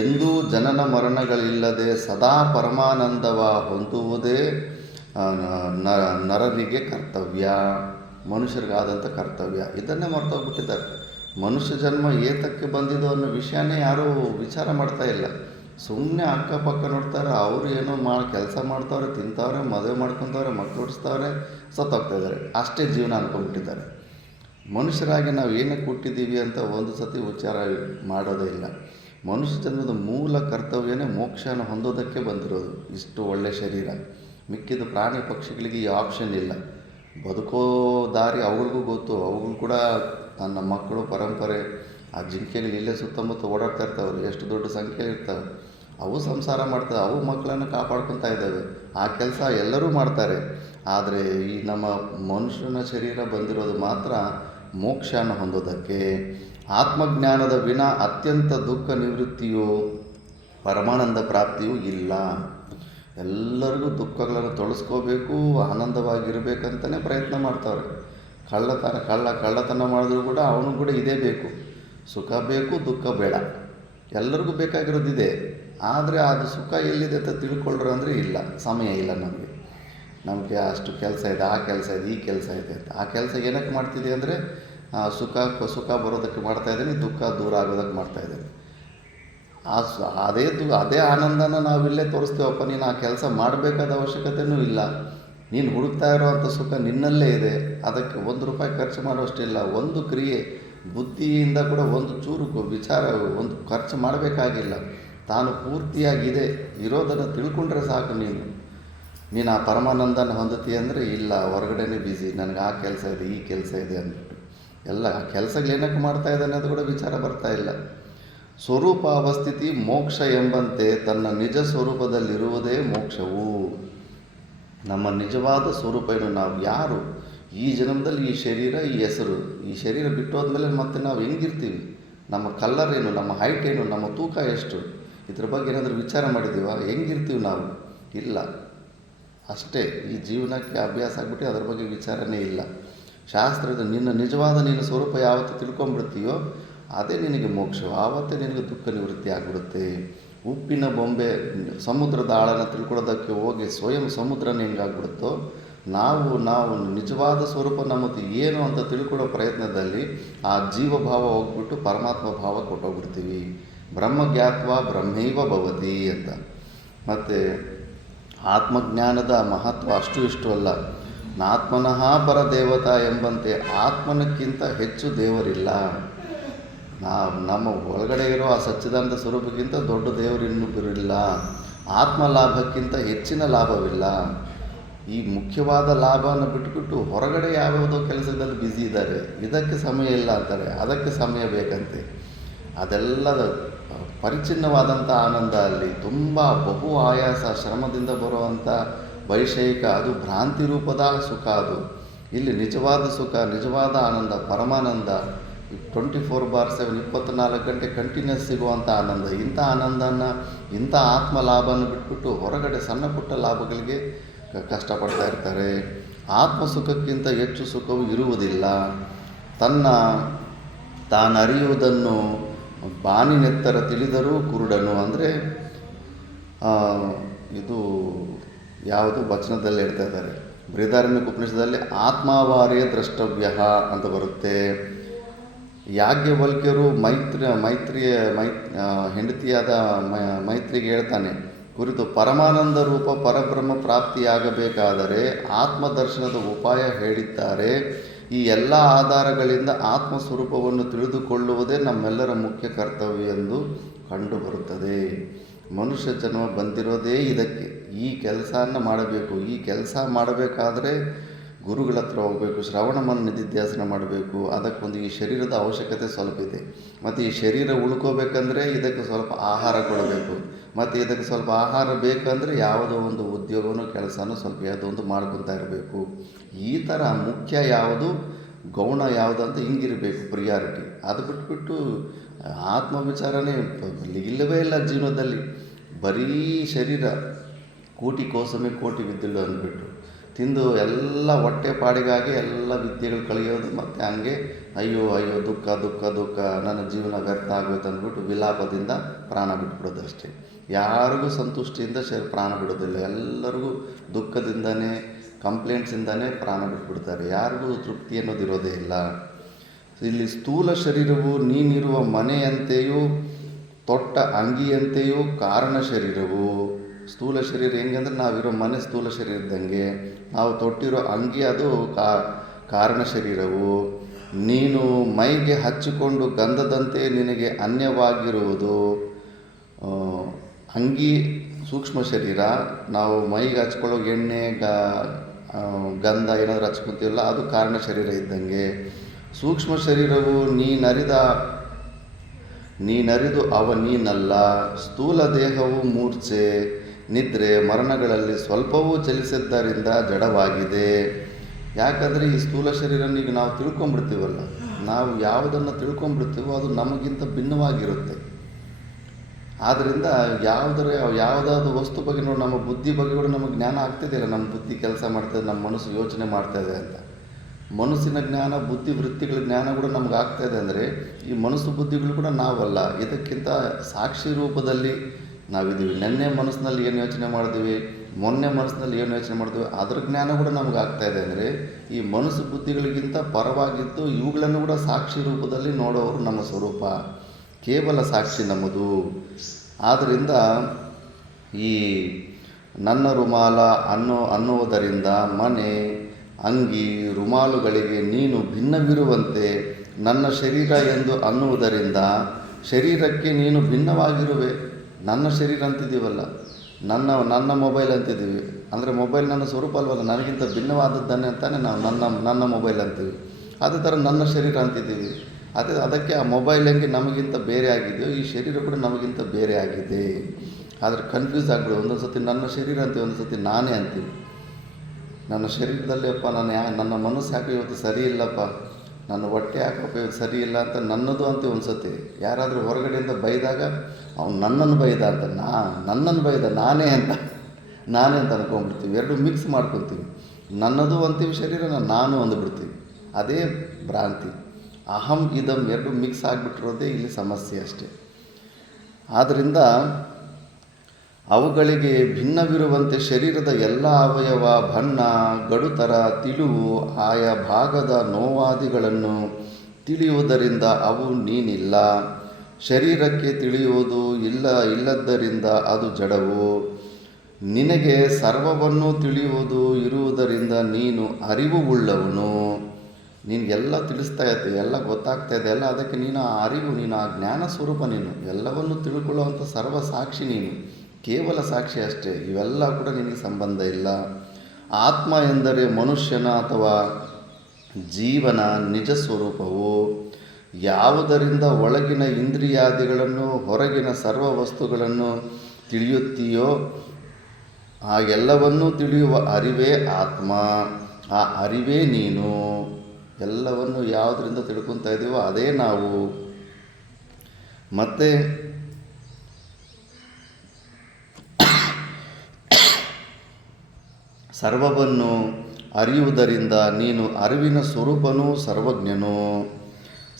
ಎಂದೂ ಜನನ ಮರಣಗಳಿಲ್ಲದೆ ಸದಾ ಪರಮಾನಂದವ ಹೊಂದುವುದೇ ನರರಿಗೆ ಕರ್ತವ್ಯ, ಮನುಷ್ಯರಿಗಾದಂಥ ಕರ್ತವ್ಯ. ಇದನ್ನೇ ಮರ್ತೋಗ್ಬಿಟ್ಟಿದ್ದಾರೆ. ಮನುಷ್ಯ ಜನ್ಮ ಏತಕ್ಕೆ ಬಂದಿದ್ದು ಅನ್ನೋ ವಿಷಯನೇ ಯಾರೂ ವಿಚಾರ ಮಾಡ್ತಾ ಇಲ್ಲ. ಸುಮ್ಮನೆ ಅಕ್ಕಪಕ್ಕ ನೋಡ್ತಾರೆ, ಅವರು ಏನೋ ಕೆಲಸ ಮಾಡ್ತಾವ್ರೆ, ತಿಂತಾವ್ರೆ, ಮದುವೆ ಮಾಡ್ಕೊತವ್ರೆ, ಮಕ್ಕಳು ಹುಟ್ಟಿಸ್ತಾವ್ರೆ, ಸತ್ತೋಗ್ತಾಯಿದ್ದಾರೆ. ಅಷ್ಟೇ ಜೀವನ ಅಂದ್ಕೊಂಡ್ಬಿಟ್ಟಿದ್ದಾರೆ. ಮನುಷ್ಯರಾಗಿ ನಾವು ಏನಕ್ಕೆ ಹುಟ್ಟಿದ್ದೀವಿ ಅಂತ ಒಂದು ಸತಿ ವಿಚಾರ ಮಾಡೋದೇ ಇಲ್ಲ. ಮನುಷ್ಯ ಜನ್ಮದ ಮೂಲ ಕರ್ತವ್ಯನೇ ಮೋಕ್ಷನ ಹೊಂದೋದಕ್ಕೆ ಬಂದಿರೋದು. ಇಷ್ಟು ಒಳ್ಳೆಯ ಶರೀರ. ಮಿಕ್ಕಿದ ಪ್ರಾಣಿ ಪಕ್ಷಿಗಳಿಗೆ ಈ ಆಪ್ಷನ್ ಇಲ್ಲ. ಬದುಕೋ ದಾರಿ ಅವ್ರಿಗೂ ಗೊತ್ತು. ಅವುಗಳು ಕೂಡ ತನ್ನ ಮಕ್ಕಳು ಪರಂಪರೆ, ಆ ಜಿಂಕೆಗಳು ಇಲ್ಲೇ ಸುತ್ತಮುತ್ತ ಓಡಾಡ್ತಾ ಇರ್ತಾವೆ, ಎಷ್ಟು ದೊಡ್ಡ ಸಂಖ್ಯೆ ಇರ್ತವೆ. ಅವು ಸಂಸಾರ ಮಾಡ್ತವೆ, ಅವು ಮಕ್ಕಳನ್ನು ಕಾಪಾಡ್ಕೊತಾ ಇದ್ದಾವೆ. ಆ ಕೆಲಸ ಎಲ್ಲರೂ ಮಾಡ್ತಾರೆ. ಆದರೆ ಈ ನಮ್ಮ ಮನುಷ್ಯನ ಶರೀರ ಬಂದಿರೋದು ಮಾತ್ರ ಮೋಕ್ಷನ ಹೊಂದೋದಕ್ಕೆ. ಆತ್ಮಜ್ಞಾನದ ವಿನ ಅತ್ಯಂತ ದುಃಖ ನಿವೃತ್ತಿಯು, ಪರಮಾನಂದ ಪ್ರಾಪ್ತಿಯೂ ಇಲ್ಲ. ಎಲ್ಲರಿಗೂ ದುಃಖಗಳನ್ನು ತೊಳಸ್ಕೋಬೇಕು, ಆನಂದವಾಗಿರಬೇಕಂತಲೇ ಪ್ರಯತ್ನ ಮಾಡ್ತಾವ್ರೆ. ಕಳ್ಳತನ ಮಾಡಿದ್ರು ಕೂಡ ಅವನು ಕೂಡ ಇದೇ ಬೇಕು, ಸುಖ ಬೇಕು, ದುಃಖ ಬೇಡ. ಎಲ್ಲರಿಗೂ ಬೇಕಾಗಿರೋದಿದೆ. ಆದರೆ ಅದು ಸುಖ ಎಲ್ಲಿದೆ ಅಂತ ತಿಳ್ಕೊಳ್ರು ಅಂದರೆ ಇಲ್ಲ, ಸಮಯ ಇಲ್ಲ ನಮಗೆ ಅಷ್ಟು ಕೆಲಸ ಇದೆ, ಆ ಕೆಲಸ ಇದೆ, ಈ ಕೆಲಸ ಇದೆ ಅಂತ. ಆ ಕೆಲಸ ಏನಕ್ಕೆ ಮಾಡ್ತಿದೆ ಅಂದರೆ ಸುಖ ಬರೋದಕ್ಕೆ ಮಾಡ್ತಾಯಿದ್ದೀನಿ, ದುಃಖ ದೂರ ಆಗೋದಕ್ಕೆ ಮಾಡ್ತಾಯಿದ್ದೀನಿ. ಅದೇ ಆನಂದನ ನಾವಿಲ್ಲೇ ತೋರಿಸ್ತೀವಪ್ಪ. ನೀನು ಆ ಕೆಲಸ ಮಾಡಬೇಕಾದ ಅವಶ್ಯಕತೆಯೂ ಇಲ್ಲ. ನೀನು ಹುಡುಕ್ತಾ ಇರೋವಂಥ ಸುಖ ನಿನ್ನಲ್ಲೇ ಇದೆ. ಅದಕ್ಕೆ ₹1 ಖರ್ಚು ಮಾಡೋಷ್ಟಿಲ್ಲ. ಒಂದು ಕ್ರಿಯೆ ಬುದ್ಧಿಯಿಂದ ಕೂಡ ಒಂದು ಚೂರು ವಿಚಾರ, ಒಂದು ಖರ್ಚು ಮಾಡಬೇಕಾಗಿಲ್ಲ. ತಾನು ಪೂರ್ತಿಯಾಗಿದೆ ಇರೋದನ್ನು ತಿಳ್ಕೊಂಡ್ರೆ ಸಾಕು. ನೀನು ಆ ಪರಮಾನಂದನ ಹೊಂದುತ್ತೀಯ ಅಂದರೆ ಇಲ್ಲ, ಹೊರಗಡೆನೇ ಬ್ಯುಸಿ, ನನಗೆ ಆ ಕೆಲಸ ಇದೆ, ಈ ಕೆಲಸ ಇದೆ ಅಂದ್ಬಿಟ್ಟು ಎಲ್ಲ ಆ ಕೆಲಸಗಳೇನಕ್ಕೆ ಮಾಡ್ತಾ ಇದೆ ಅನ್ನೋದು ಕೂಡ ವಿಚಾರ ಬರ್ತಾ ಇಲ್ಲ. ಸ್ವರೂಪ ಅವಸ್ಥಿತಿ ಮೋಕ್ಷ ಎಂಬಂತೆ ತನ್ನ ನಿಜ ಸ್ವರೂಪದಲ್ಲಿರುವುದೇ ಮೋಕ್ಷವು. ನಮ್ಮ ನಿಜವಾದ ಸ್ವರೂಪ ಏನು, ನಾವು ಯಾರು, ಈ ಜನ್ಮದಲ್ಲಿ ಈ ಶರೀರ, ಈ ಹೆಸರು, ಈ ಶರೀರ ಬಿಟ್ಟು ಹೋದ್ಮೇಲೆ ಮತ್ತೆ ನಾವು ಹೆಂಗಿರ್ತೀವಿ, ನಮ್ಮ ಕಲ್ಲರ್ ಏನು, ನಮ್ಮ ಹೈಟ್ ಏನು, ನಮ್ಮ ತೂಕ ಎಷ್ಟು, ಇದ್ರ ಬಗ್ಗೆ ಏನಾದರೂ ವಿಚಾರ ಮಾಡಿದ್ದೀವ? ಹೆಂಗಿರ್ತೀವಿ ನಾವು? ಇಲ್ಲ. ಅಷ್ಟೇ, ಈ ಜೀವನಕ್ಕೆ ಅಭ್ಯಾಸ ಆಗಿಬಿಟ್ಟು ಅದ್ರ ಬಗ್ಗೆ ವಿಚಾರನೇ ಇಲ್ಲ. ಶಾಸ್ತ್ರದ ನಿಜವಾದ ನಿನ್ನ ಸ್ವರೂಪ ಯಾವತ್ತು ತಿಳ್ಕೊಂಬಿಡ್ತೀಯೋ ಅದೇ ನಿನಗೆ ಮೋಕ್ಷ. ಆವತ್ತೇ ನಿನಗೆ ದುಃಖ ನಿವೃತ್ತಿ ಆಗಿಬಿಡುತ್ತೆ. ಉಪ್ಪಿನ ಬೊಂಬೆ ಸಮುದ್ರದ ಆಳನ ತಿಳ್ಕೊಳ್ಳೋದಕ್ಕೆ ಹೋಗಿ ಸ್ವಯಂ ಸಮುದ್ರನೇ ಹೆಂಗಾಗ್ಬಿಡುತ್ತೋ, ನಾವು ನಿಜವಾದ ಸ್ವರೂಪ ನಮ್ಮದು ಏನು ಅಂತ ತಿಳ್ಕೊಳ್ಳೋ ಪ್ರಯತ್ನದಲ್ಲಿ ಆ ಜೀವಭಾವ ಹೋಗ್ಬಿಟ್ಟು ಪರಮಾತ್ಮ ಭಾವ ಕೊಟ್ಟೋಗ್ಬಿಡ್ತೀವಿ. ಬ್ರಹ್ಮಜ್ಞಾತ್ವ ಬ್ರಹ್ಮೈವ ಭವತಿ ಅಂತ. ಮತ್ತು ಆತ್ಮಜ್ಞಾನದ ಮಹತ್ವ ಅಷ್ಟು ಇಷ್ಟು ಅಲ್ಲ. ನಾತ್ಮನಃ ಪರದೇವತಾ ಎಂಬಂತೆ ಆತ್ಮನಕ್ಕಿಂತ ಹೆಚ್ಚು ದೇವರಿಲ್ಲ. ನಮ್ಮ ಒಳಗಡೆ ಇರೋ ಆ ಸಚ್ಚಿದಾನಂದ ಸ್ವರೂಪಕ್ಕಿಂತ ದೊಡ್ಡ ದೇವರು ಇನ್ನೊಬ್ಬರಿಲ್ಲ. ಆತ್ಮ ಲಾಭಕ್ಕಿಂತ ಹೆಚ್ಚಿನ ಲಾಭವಿಲ್ಲ. ಈ ಮುಖ್ಯವಾದ ಲಾಭವನ್ನು ಬಿಟ್ಟುಬಿಟ್ಟು ಹೊರಗಡೆ ಯಾವ್ಯಾವುದೋ ಕೆಲಸದಲ್ಲಿ ಬ್ಯುಸಿ ಇದ್ದಾರೆ. ಇದಕ್ಕೆ ಸಮಯ ಇಲ್ಲ ಅಂತಾರೆ, ಅದಕ್ಕೆ ಸಮಯ ಬೇಕಂತೆ. ಅದೆಲ್ಲದ ಪರಿಚ್ಛಿನ್ನವಾದಂಥ ಆನಂದ ಅಲ್ಲಿ ತುಂಬ ಬಹು ಆಯಾಸ ಶ್ರಮದಿಂದ ಬರುವಂಥ ವೈಷಯಿಕ, ಅದು ಭ್ರಾಂತಿ ರೂಪದ ಸುಖ. ಅದು ಇಲ್ಲಿ ನಿಜವಾದ ಸುಖ, ನಿಜವಾದ ಆನಂದ, ಪರಮಾನಂದ 24/7 24 ಗಂಟೆ ಕಂಟಿನ್ಯೂಸ್ ಸಿಗುವಂಥ ಆನಂದ. ಇಂಥ ಆನಂದನ, ಇಂಥ ಆತ್ಮ ಲಾಭನ ಬಿಟ್ಬಿಟ್ಟು ಹೊರಗಡೆ ಸಣ್ಣ ಪುಟ್ಟ ಲಾಭಗಳಿಗೆ ಕಷ್ಟಪಡ್ತಾ ಇರ್ತಾರೆ. ಆತ್ಮ ಸುಖಕ್ಕಿಂತ ಹೆಚ್ಚು ಸುಖವು ಇರುವುದಿಲ್ಲ. ತಾನರಿಯುವುದನ್ನು ಬಾನಿನೆತ್ತರ ತಿಳಿದರೂ ಕುರುಡನು. ಅಂದರೆ ಇದು ಯಾವುದು ವಚನದಲ್ಲಿ ಹೇಳ್ತಾ ಇದ್ದಾರೆ, ಬೃಹದಾರಣ್ಯಕ ಉಪನಿಷದಲ್ಲಿ ಆತ್ಮಾವಾರ್ಯ ದ್ರಷ್ಟವ್ಯ ಅಂತ ಬರುತ್ತೆ. ಯಾಜ್ಞವಲ್ಕ್ಯರು ಹೆಂಡತಿಯಾದ ಮೈತ್ರಿಗೆ ಹೇಳ್ತಾನೆ ಕುರಿತು, ಪರಮಾನಂದ ರೂಪ ಪರಬ್ರಹ್ಮ ಪ್ರಾಪ್ತಿಯಾಗಬೇಕಾದರೆ ಆತ್ಮದರ್ಶನದ ಉಪಾಯ ಹೇಳಿದ್ದಾರೆ. ಈ ಎಲ್ಲ ಆಧಾರಗಳಿಂದ ಆತ್ಮಸ್ವರೂಪವನ್ನು ತಿಳಿದುಕೊಳ್ಳುವುದೇ ನಮ್ಮೆಲ್ಲರ ಮುಖ್ಯ ಕರ್ತವ್ಯ ಎಂದು ಕಂಡುಬರುತ್ತದೆ. ಮನುಷ್ಯ ಜನ್ಮ ಬಂದಿರೋದೇ ಇದಕ್ಕೆ, ಈ ಕೆಲಸನ ಮಾಡಬೇಕು. ಈ ಕೆಲಸ ಮಾಡಬೇಕಾದ್ರೆ ಗುರುಗಳ ಹತ್ರ ಹೋಗಬೇಕು, ಶ್ರವಣ ಮನನ ನಿಧಿಧ್ಯಾಸನ ಮಾಡಬೇಕು. ಅದಕ್ಕೊಂದು ಈ ಶರೀರದ ಅವಶ್ಯಕತೆ ಸ್ವಲ್ಪ ಇದೆ. ಮತ್ತು ಈ ಶರೀರ ಉಳ್ಕೋಬೇಕಂದ್ರೆ ಇದಕ್ಕೆ ಸ್ವಲ್ಪ ಆಹಾರ ಕೊಡಬೇಕು. ಮತ್ತು ಇದಕ್ಕೆ ಸ್ವಲ್ಪ ಆಹಾರ ಬೇಕಂದರೆ ಯಾವುದೋ ಒಂದು ಉದ್ಯೋಗನೂ ಕೆಲಸನೂ ಸ್ವಲ್ಪ ಯಾವುದೋ ಒಂದು ಮಾಡ್ಕೊತಾ ಇರಬೇಕು. ಈ ಥರ ಮುಖ್ಯ ಯಾವುದು, ಗೌಣ ಯಾವುದು ಅಂತ ಹಿಂಗಿರಬೇಕು ಪ್ರಿಯಾರಿಟಿ. ಅದು ಬಿಟ್ಬಿಟ್ಟು ಆತ್ಮವಿಚಾರನೇ ಇಲ್ಲವೇ ಇಲ್ಲ ಜೀವನದಲ್ಲಿ. ಬರೀ ಶರೀರ ಕೋಟಿ ಕೋಸಮೆ ಕೋಟಿ ವಿದ್ಯೆಗಳು ಅಂದ್ಬಿಟ್ಟು ತಿಂದು ಎಲ್ಲ ಹೊಟ್ಟೆ ಪಾಡಿಗಾಗಿ ಎಲ್ಲ ವಿದ್ಯೆಗಳು ಕಳೆಯೋದು. ಮತ್ತು ಹಂಗೆ ಅಯ್ಯೋ ಅಯ್ಯೋ ದುಃಖ ದುಃಖ ದುಃಖ, ನನ್ನ ಜೀವನ ವ್ಯರ್ಥ ಆಗೋಯ್ತು ಅಂದ್ಬಿಟ್ಟು ವಿಲಾಪದಿಂದ ಪ್ರಾಣ ಬಿಟ್ಬಿಡೋದಷ್ಟೇ. ಯಾರಿಗೂ ಸಂತುಷ್ಟಿಯಿಂದ ಪ್ರಾಣ ಬಿಡೋದಿಲ್ಲ. ಎಲ್ಲರಿಗೂ ದುಃಖದಿಂದನೇ, ಕಂಪ್ಲೇಂಟ್ಸಿಂದನೇ ಪ್ರಾಣ ಬಿಟ್ಬಿಡ್ತಾರೆ. ಯಾರಿಗೂ ತೃಪ್ತಿ ಅನ್ನೋದಿರೋದೇ ಇಲ್ಲ. ಇಲ್ಲಿ ಸ್ಥೂಲ ಶರೀರವು ನೀನಿರುವ ಮನೆಯಂತೆಯೂ ತೊಟ್ಟ ಅಂಗಿಯಂತೆಯೂ ಕಾರಣ ಶರೀರವು. ಸ್ಥೂಲ ಶರೀರ ಹೆಂಗಂದ್ರೆ ನಾವಿರೋ ಮನೆ ಸ್ಥೂಲ ಶರೀರ ಇದ್ದಂಗೆ, ನಾವು ತೊಟ್ಟಿರೋ ಅಂಗಿ ಅದು ಕಾರಣ ಶರೀರವು. ನೀನು ಮೈಗೆ ಹಚ್ಚಿಕೊಂಡು ಗಂಧದಂತೆ ನಿನಗೆ ಅನ್ಯವಾಗಿರುವುದು. ಅಂಗಿ ಸೂಕ್ಷ್ಮ ಶರೀರ, ನಾವು ಮೈಗೆ ಹಚ್ಕೊಳ್ಳೋ ಎಣ್ಣೆ ಗಂಧ ಏನಾದರೂ ಹಚ್ಕೊತೀವಲ್ಲ, ಅದು ಕಾರಣ ಶರೀರ ಇದ್ದಂಗೆ. ಸೂಕ್ಷ್ಮ ಶರೀರವು ನೀನರಿದು ಅವ ನೀನಲ್ಲ. ಸ್ಥೂಲ ದೇಹವು ಮೂರ್ಛೆ, ನಿದ್ರೆ, ಮರಣಗಳಲ್ಲಿ ಸ್ವಲ್ಪವೂ ಚಲಿಸಿದ್ದರಿಂದ ಜಡವಾಗಿದೆ. ಯಾಕಂದರೆ ಈ ಸ್ಥೂಲ ಶರೀರನ ಈಗ ನಾವು ತಿಳ್ಕೊಂಬಿಡ್ತೀವಲ್ಲ, ನಾವು ಯಾವುದನ್ನು ತಿಳ್ಕೊಂಬಿಡ್ತೀವೋ ಅದು ನಮಗಿಂತ ಭಿನ್ನವಾಗಿರುತ್ತೆ. ಆದ್ದರಿಂದ ಯಾವುದಾದ್ರು ವಸ್ತು ಬಗ್ಗೆ ನೋಡಿ, ನಮ್ಮ ಬುದ್ಧಿ ಬಗ್ಗೆ ಕೂಡ ನಮಗೆ ಜ್ಞಾನ ಆಗ್ತಿದೆಯಲ್ಲ, ನಮ್ಮ ಬುದ್ಧಿ ಕೆಲಸ ಮಾಡ್ತಾಯಿದೆ, ನಮ್ಮ ಮನಸ್ಸು ಯೋಚನೆ ಮಾಡ್ತಾಯಿದೆ ಅಂತ. ಮನಸ್ಸಿನ ಜ್ಞಾನ, ಬುದ್ಧಿ ವೃತ್ತಿಗಳ ಜ್ಞಾನ ಕೂಡ ನಮ್ಗೆ ಆಗ್ತಾಯಿದೆ ಅಂದರೆ ಈ ಮನಸ್ಸು ಬುದ್ಧಿಗಳು ಕೂಡ ನಾವಲ್ಲ, ಇದಕ್ಕಿಂತ ಸಾಕ್ಷಿ ರೂಪದಲ್ಲಿ ನಾವಿದ್ದೀವಿ. ನೆನ್ನೆ ಮನಸ್ಸಿನಲ್ಲಿ ಏನು ಯೋಚನೆ ಮಾಡಿದ್ವಿ, ಮೊನ್ನೆ ಮನಸ್ಸಿನಲ್ಲಿ ಏನು ಯೋಚನೆ ಮಾಡಿದ್ವಿ, ಅದರ ಜ್ಞಾನ ಕೂಡ ನಮ್ಗೆ ಆಗ್ತಾಯಿದೆ. ಅಂದರೆ ಈ ಮನಸ್ಸು ಬುದ್ಧಿಗಳಿಗಿಂತ ಪರವಾಗಿದ್ದು ಇವುಗಳನ್ನು ಕೂಡ ಸಾಕ್ಷಿ ರೂಪದಲ್ಲಿ ನೋಡೋರು ನಮ್ಮ ಸ್ವರೂಪ, ಕೇವಲ ಸಾಕ್ಷಿ ನಮ್ಮದು. ಆದ್ದರಿಂದ ಈ ನನ್ನ ರುಮಾಲ ಅನ್ನುವುದರಿಂದ ಮನೆ, ಅಂಗಿ, ರುಮಾಲುಗಳಿಗೆ ನೀನು ಭಿನ್ನವಿರುವಂತೆ ನನ್ನ ಶರೀರ ಎಂದು ಅನ್ನುವುದರಿಂದ ಶರೀರಕ್ಕೆ ನೀನು ಭಿನ್ನವಾಗಿರುವೆ. ನನ್ನ ಶರೀರ ಅಂತಿದ್ದೀವಲ್ಲ, ನನ್ನ ಮೊಬೈಲ್ ಅಂತಿದ್ದೀವಿ ಅಂದರೆ ಮೊಬೈಲ್ ನನ್ನ ಸ್ವರೂಪ ಅಲ್ವಲ್ಲ, ನನಗಿಂತ ಭಿನ್ನವಾದದ್ದನ್ನೇ ಅಂತಾನೆ ನಾವು ನನ್ನ ಮೊಬೈಲ್ ಅಂತೀವಿ. ಅದೇ ಥರ ನನ್ನ ಶರೀರ ಅಂತಿದ್ದೀವಿ. ಅದಕ್ಕೆ ಆ ಮೊಬೈಲ್ ಹೆಂಗೆ ನಮಗಿಂತ ಬೇರೆ ಆಗಿದೆಯೋ ಈ ಶರೀರ ಕೂಡ ನಮಗಿಂತ ಬೇರೆ ಆಗಿದೆ. ಆದರೆ ಕನ್ಫ್ಯೂಸ್ ಆಗಿಬಿಡು, ಒಂದೊಂದು ಸತಿ ನನ್ನ ಶರೀರ ಅಂತೀವಿ, ಒಂದೊಂದು ಸತಿ ನಾನೇ ಅಂತೀವಿ. ನನ್ನ ಶರೀರದಲ್ಲಿಯಪ್ಪ ನನ್ನ ಮನಸ್ಸು ಯಾಕೆ ಇವತ್ತು ಸರಿ ಇಲ್ಲಪ್ಪ, ನನ್ನ ಹೊಟ್ಟೆ ಯಾಕಪ್ಪ ಇವತ್ತು ಸರಿ ಇಲ್ಲ ಅಂತ ನನ್ನದು ಅಂತೀವಿ. ಒಂದು ಸತಿ ಯಾರಾದರೂ ಹೊರಗಡೆಯಿಂದ ಬೈದಾಗ ಅವ್ನು ನನ್ನನ್ನು ಬೈದ ಅಂತ, ನನ್ನನ್ನು ಬೈದ ನಾನೇ ಅಂತ ಅಂದ್ಕೊಂಡ್ಬಿಡ್ತೀವಿ. ಎರಡು ಮಿಕ್ಸ್ ಮಾಡ್ಕೊತೀವಿ. ನನ್ನದು ಅಂತೀವಿ, ಶರೀರನ ನಾನು ಅಂದುಬಿಡ್ತೀವಿ. ಅದೇ ಭ್ರಾಂತಿ. ಅಹಂ ಇದಂ ಎರಡು ಮಿಕ್ಸ್ ಆಗಿಬಿಟ್ಟಿರೋದೇ ಇಲ್ಲಿ ಸಮಸ್ಯೆ ಅಷ್ಟೆ. ಆದ್ದರಿಂದ ಅವುಗಳಿಗೆ ಭಿನ್ನವಿರುವಂತೆ ಶರೀರದ ಎಲ್ಲ ಅವಯವ, ಬಣ್ಣ, ಗಡುತರ, ತಿಳಿವು, ಆಯಾ ಭಾಗದ ನೋವಾದಿಗಳನ್ನು ತಿಳಿಯುವುದರಿಂದ ಅವು ನೀನಿಲ್ಲ. ಶರೀರಕ್ಕೆ ತಿಳಿಯುವುದು ಇಲ್ಲದ್ದರಿಂದ ಅದು ಜಡವು. ನಿನಗೆ ಸರ್ವವನ್ನು ತಿಳಿಯುವುದು ಇರುವುದರಿಂದ ನೀನು ಅರಿವು ಉಳ್ಳವನು. ನಿನಗೆಲ್ಲ ತಿಳಿಸ್ತಾ ಇರುತ್ತೆ, ಎಲ್ಲ ಗೊತ್ತಾಗ್ತಾ ಇದೆ ಎಲ್ಲ, ಅದಕ್ಕೆ ನೀನು ಆ ಅರಿವು, ನೀನು ಆ ಜ್ಞಾನ ಸ್ವರೂಪ, ನೀನು ಎಲ್ಲವನ್ನು ತಿಳ್ಕೊಳ್ಳುವಂಥ ಸರ್ವ ಸಾಕ್ಷಿ, ನೀನು ಕೇವಲ ಸಾಕ್ಷಿ ಅಷ್ಟೇ. ಇವೆಲ್ಲ ಕೂಡ ನಿನಗೆ ಸಂಬಂಧ ಇಲ್ಲ. ಆತ್ಮ ಎಂದರೆ ಮನುಷ್ಯನ ಅಥವಾ ಜೀವನ ನಿಜ ಸ್ವರೂಪವು. ಯಾವುದರಿಂದ ಒಳಗಿನ ಇಂದ್ರಿಯಾದಿಗಳನ್ನು, ಹೊರಗಿನ ಸರ್ವ ವಸ್ತುಗಳನ್ನು ತಿಳಿಯುತ್ತೀಯೋ ಆ ಎಲ್ಲವನ್ನೂ ತಿಳಿಯುವ ಅರಿವೇ ಆತ್ಮ, ಆ ಅರಿವೇ ನೀನು. ಎಲ್ಲವನ್ನು ಯಾವುದರಿಂದ ತಿಳ್ಕೊತಾ ಇದ್ದೀವೋ ಅದೇ ನಾವು. ಮತ್ತು ಸರ್ವವನ್ನು ಅರಿಯುವುದರಿಂದ ನೀನು ಅರಿವಿನ ಸ್ವರೂಪನೂ ಸರ್ವಜ್ಞನು.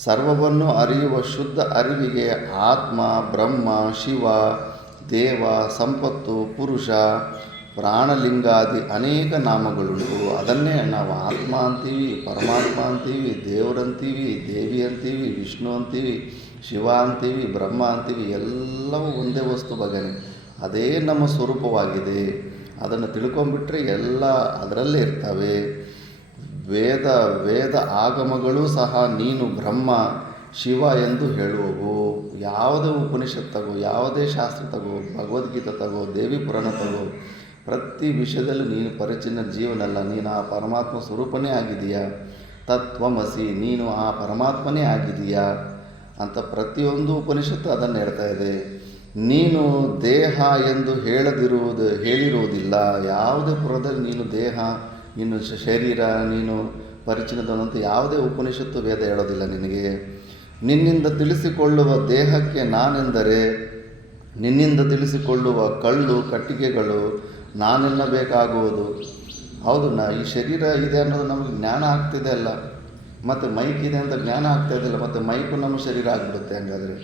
ಸರ್ವವನ್ನು ಅರಿಯುವ ಶುದ್ಧ ಅರಿವಿಗೆ ಆತ್ಮ, ಬ್ರಹ್ಮ, ಶಿವ, ದೇವ, ಸಂಪತ್ತು, ಪುರುಷ, ಪ್ರಾಣಲಿಂಗಾದಿ ಅನೇಕ ನಾಮಗಳುಂಟು. ಅದನ್ನೇ ನಾವು ಆತ್ಮ ಅಂತೀವಿ, ಪರಮಾತ್ಮ ಅಂತೀವಿ, ದೇವರಂತೀವಿ, ದೇವಿ ಅಂತೀವಿ, ವಿಷ್ಣು ಅಂತೀವಿ, ಶಿವ ಅಂತೀವಿ, ಬ್ರಹ್ಮ ಅಂತೀವಿ. ಎಲ್ಲವೂ ಒಂದೇ ವಸ್ತು ಭಗನೆ. ಅದೇ ನಮ್ಮ ಸ್ವರೂಪವಾಗಿದೆ. ಅದನ್ನು ತಿಳ್ಕೊಂಬಿಟ್ರೆ ಎಲ್ಲ ಅದರಲ್ಲೇ ಇರ್ತವೆ. ವೇದ ಆಗಮಗಳು ಸಹ ನೀನು ಬ್ರಹ್ಮ, ಶಿವ ಎಂದು ಹೇಳುವವು. ಯಾವುದೇ ಉಪನಿಷತ್ ತಗೋ, ಯಾವುದೇ ಶಾಸ್ತ್ರ ತಗೋ, ಭಗವದ್ಗೀತೆ ತಗೋ, ದೇವಿ ಪುರಾಣ ತಗೋ, ಪ್ರತಿ ವಿಷಯದಲ್ಲೂ ನೀನು ಪರಿಚಿನ್ನ ಜೀವನಲ್ಲ, ನೀನು ಆ ಪರಮಾತ್ಮ ಸ್ವರೂಪನೇ ಆಗಿದೆಯಾ. ತತ್ವಮಸಿ, ನೀನು ಆ ಪರಮಾತ್ಮನೇ ಆಗಿದೆಯಾ ಅಂತ ಪ್ರತಿಯೊಂದು ಉಪನಿಷತ್ತು ಅದನ್ನು ಹೇಳ್ತಾ ಇದೆ. ನೀನು ದೇಹ ಎಂದು ಹೇಳಿರುವುದಿಲ್ಲ. ಯಾವುದೇ ಪುರದಲ್ಲಿ ನೀನು ದೇಹ, ನೀನು ಶರೀರ, ನೀನು ಪರಿಚಿನ್ನದವಂತ ಯಾವುದೇ ಉಪನಿಷತ್ತು ವೇದ ಹೇಳೋದಿಲ್ಲ ನಿನಗೆ. ನಿನ್ನಿಂದ ತಿಳಿಸಿಕೊಳ್ಳುವ ದೇಹಕ್ಕೆ ನಾನೆಂದರೆ ನಿನ್ನಿಂದ ತಿಳಿಸಿಕೊಳ್ಳುವ ಕಳ್ಳು ಕಟ್ಟಿಗೆಗಳು ನಾನೆನ್ನಬೇಕಾಗುವುದು. ಹೌದು, ಈ ಶರೀರ ಇದೆ ಅನ್ನೋದು ನಮಗೆ ಜ್ಞಾನ ಆಗ್ತಿದೆ ಅಲ್ಲ, ಮತ್ತು ಮೈಕ್ ಇದೆ ಅಂತ ಜ್ಞಾನ ಆಗ್ತಾಯಿದ್ದಿಲ್ಲ, ಮತ್ತು ಮೈಕು ನಮ್ಮ ಶರೀರ ಆಗಿಬಿಡುತ್ತೆ. ಹಂಗಾದರೆ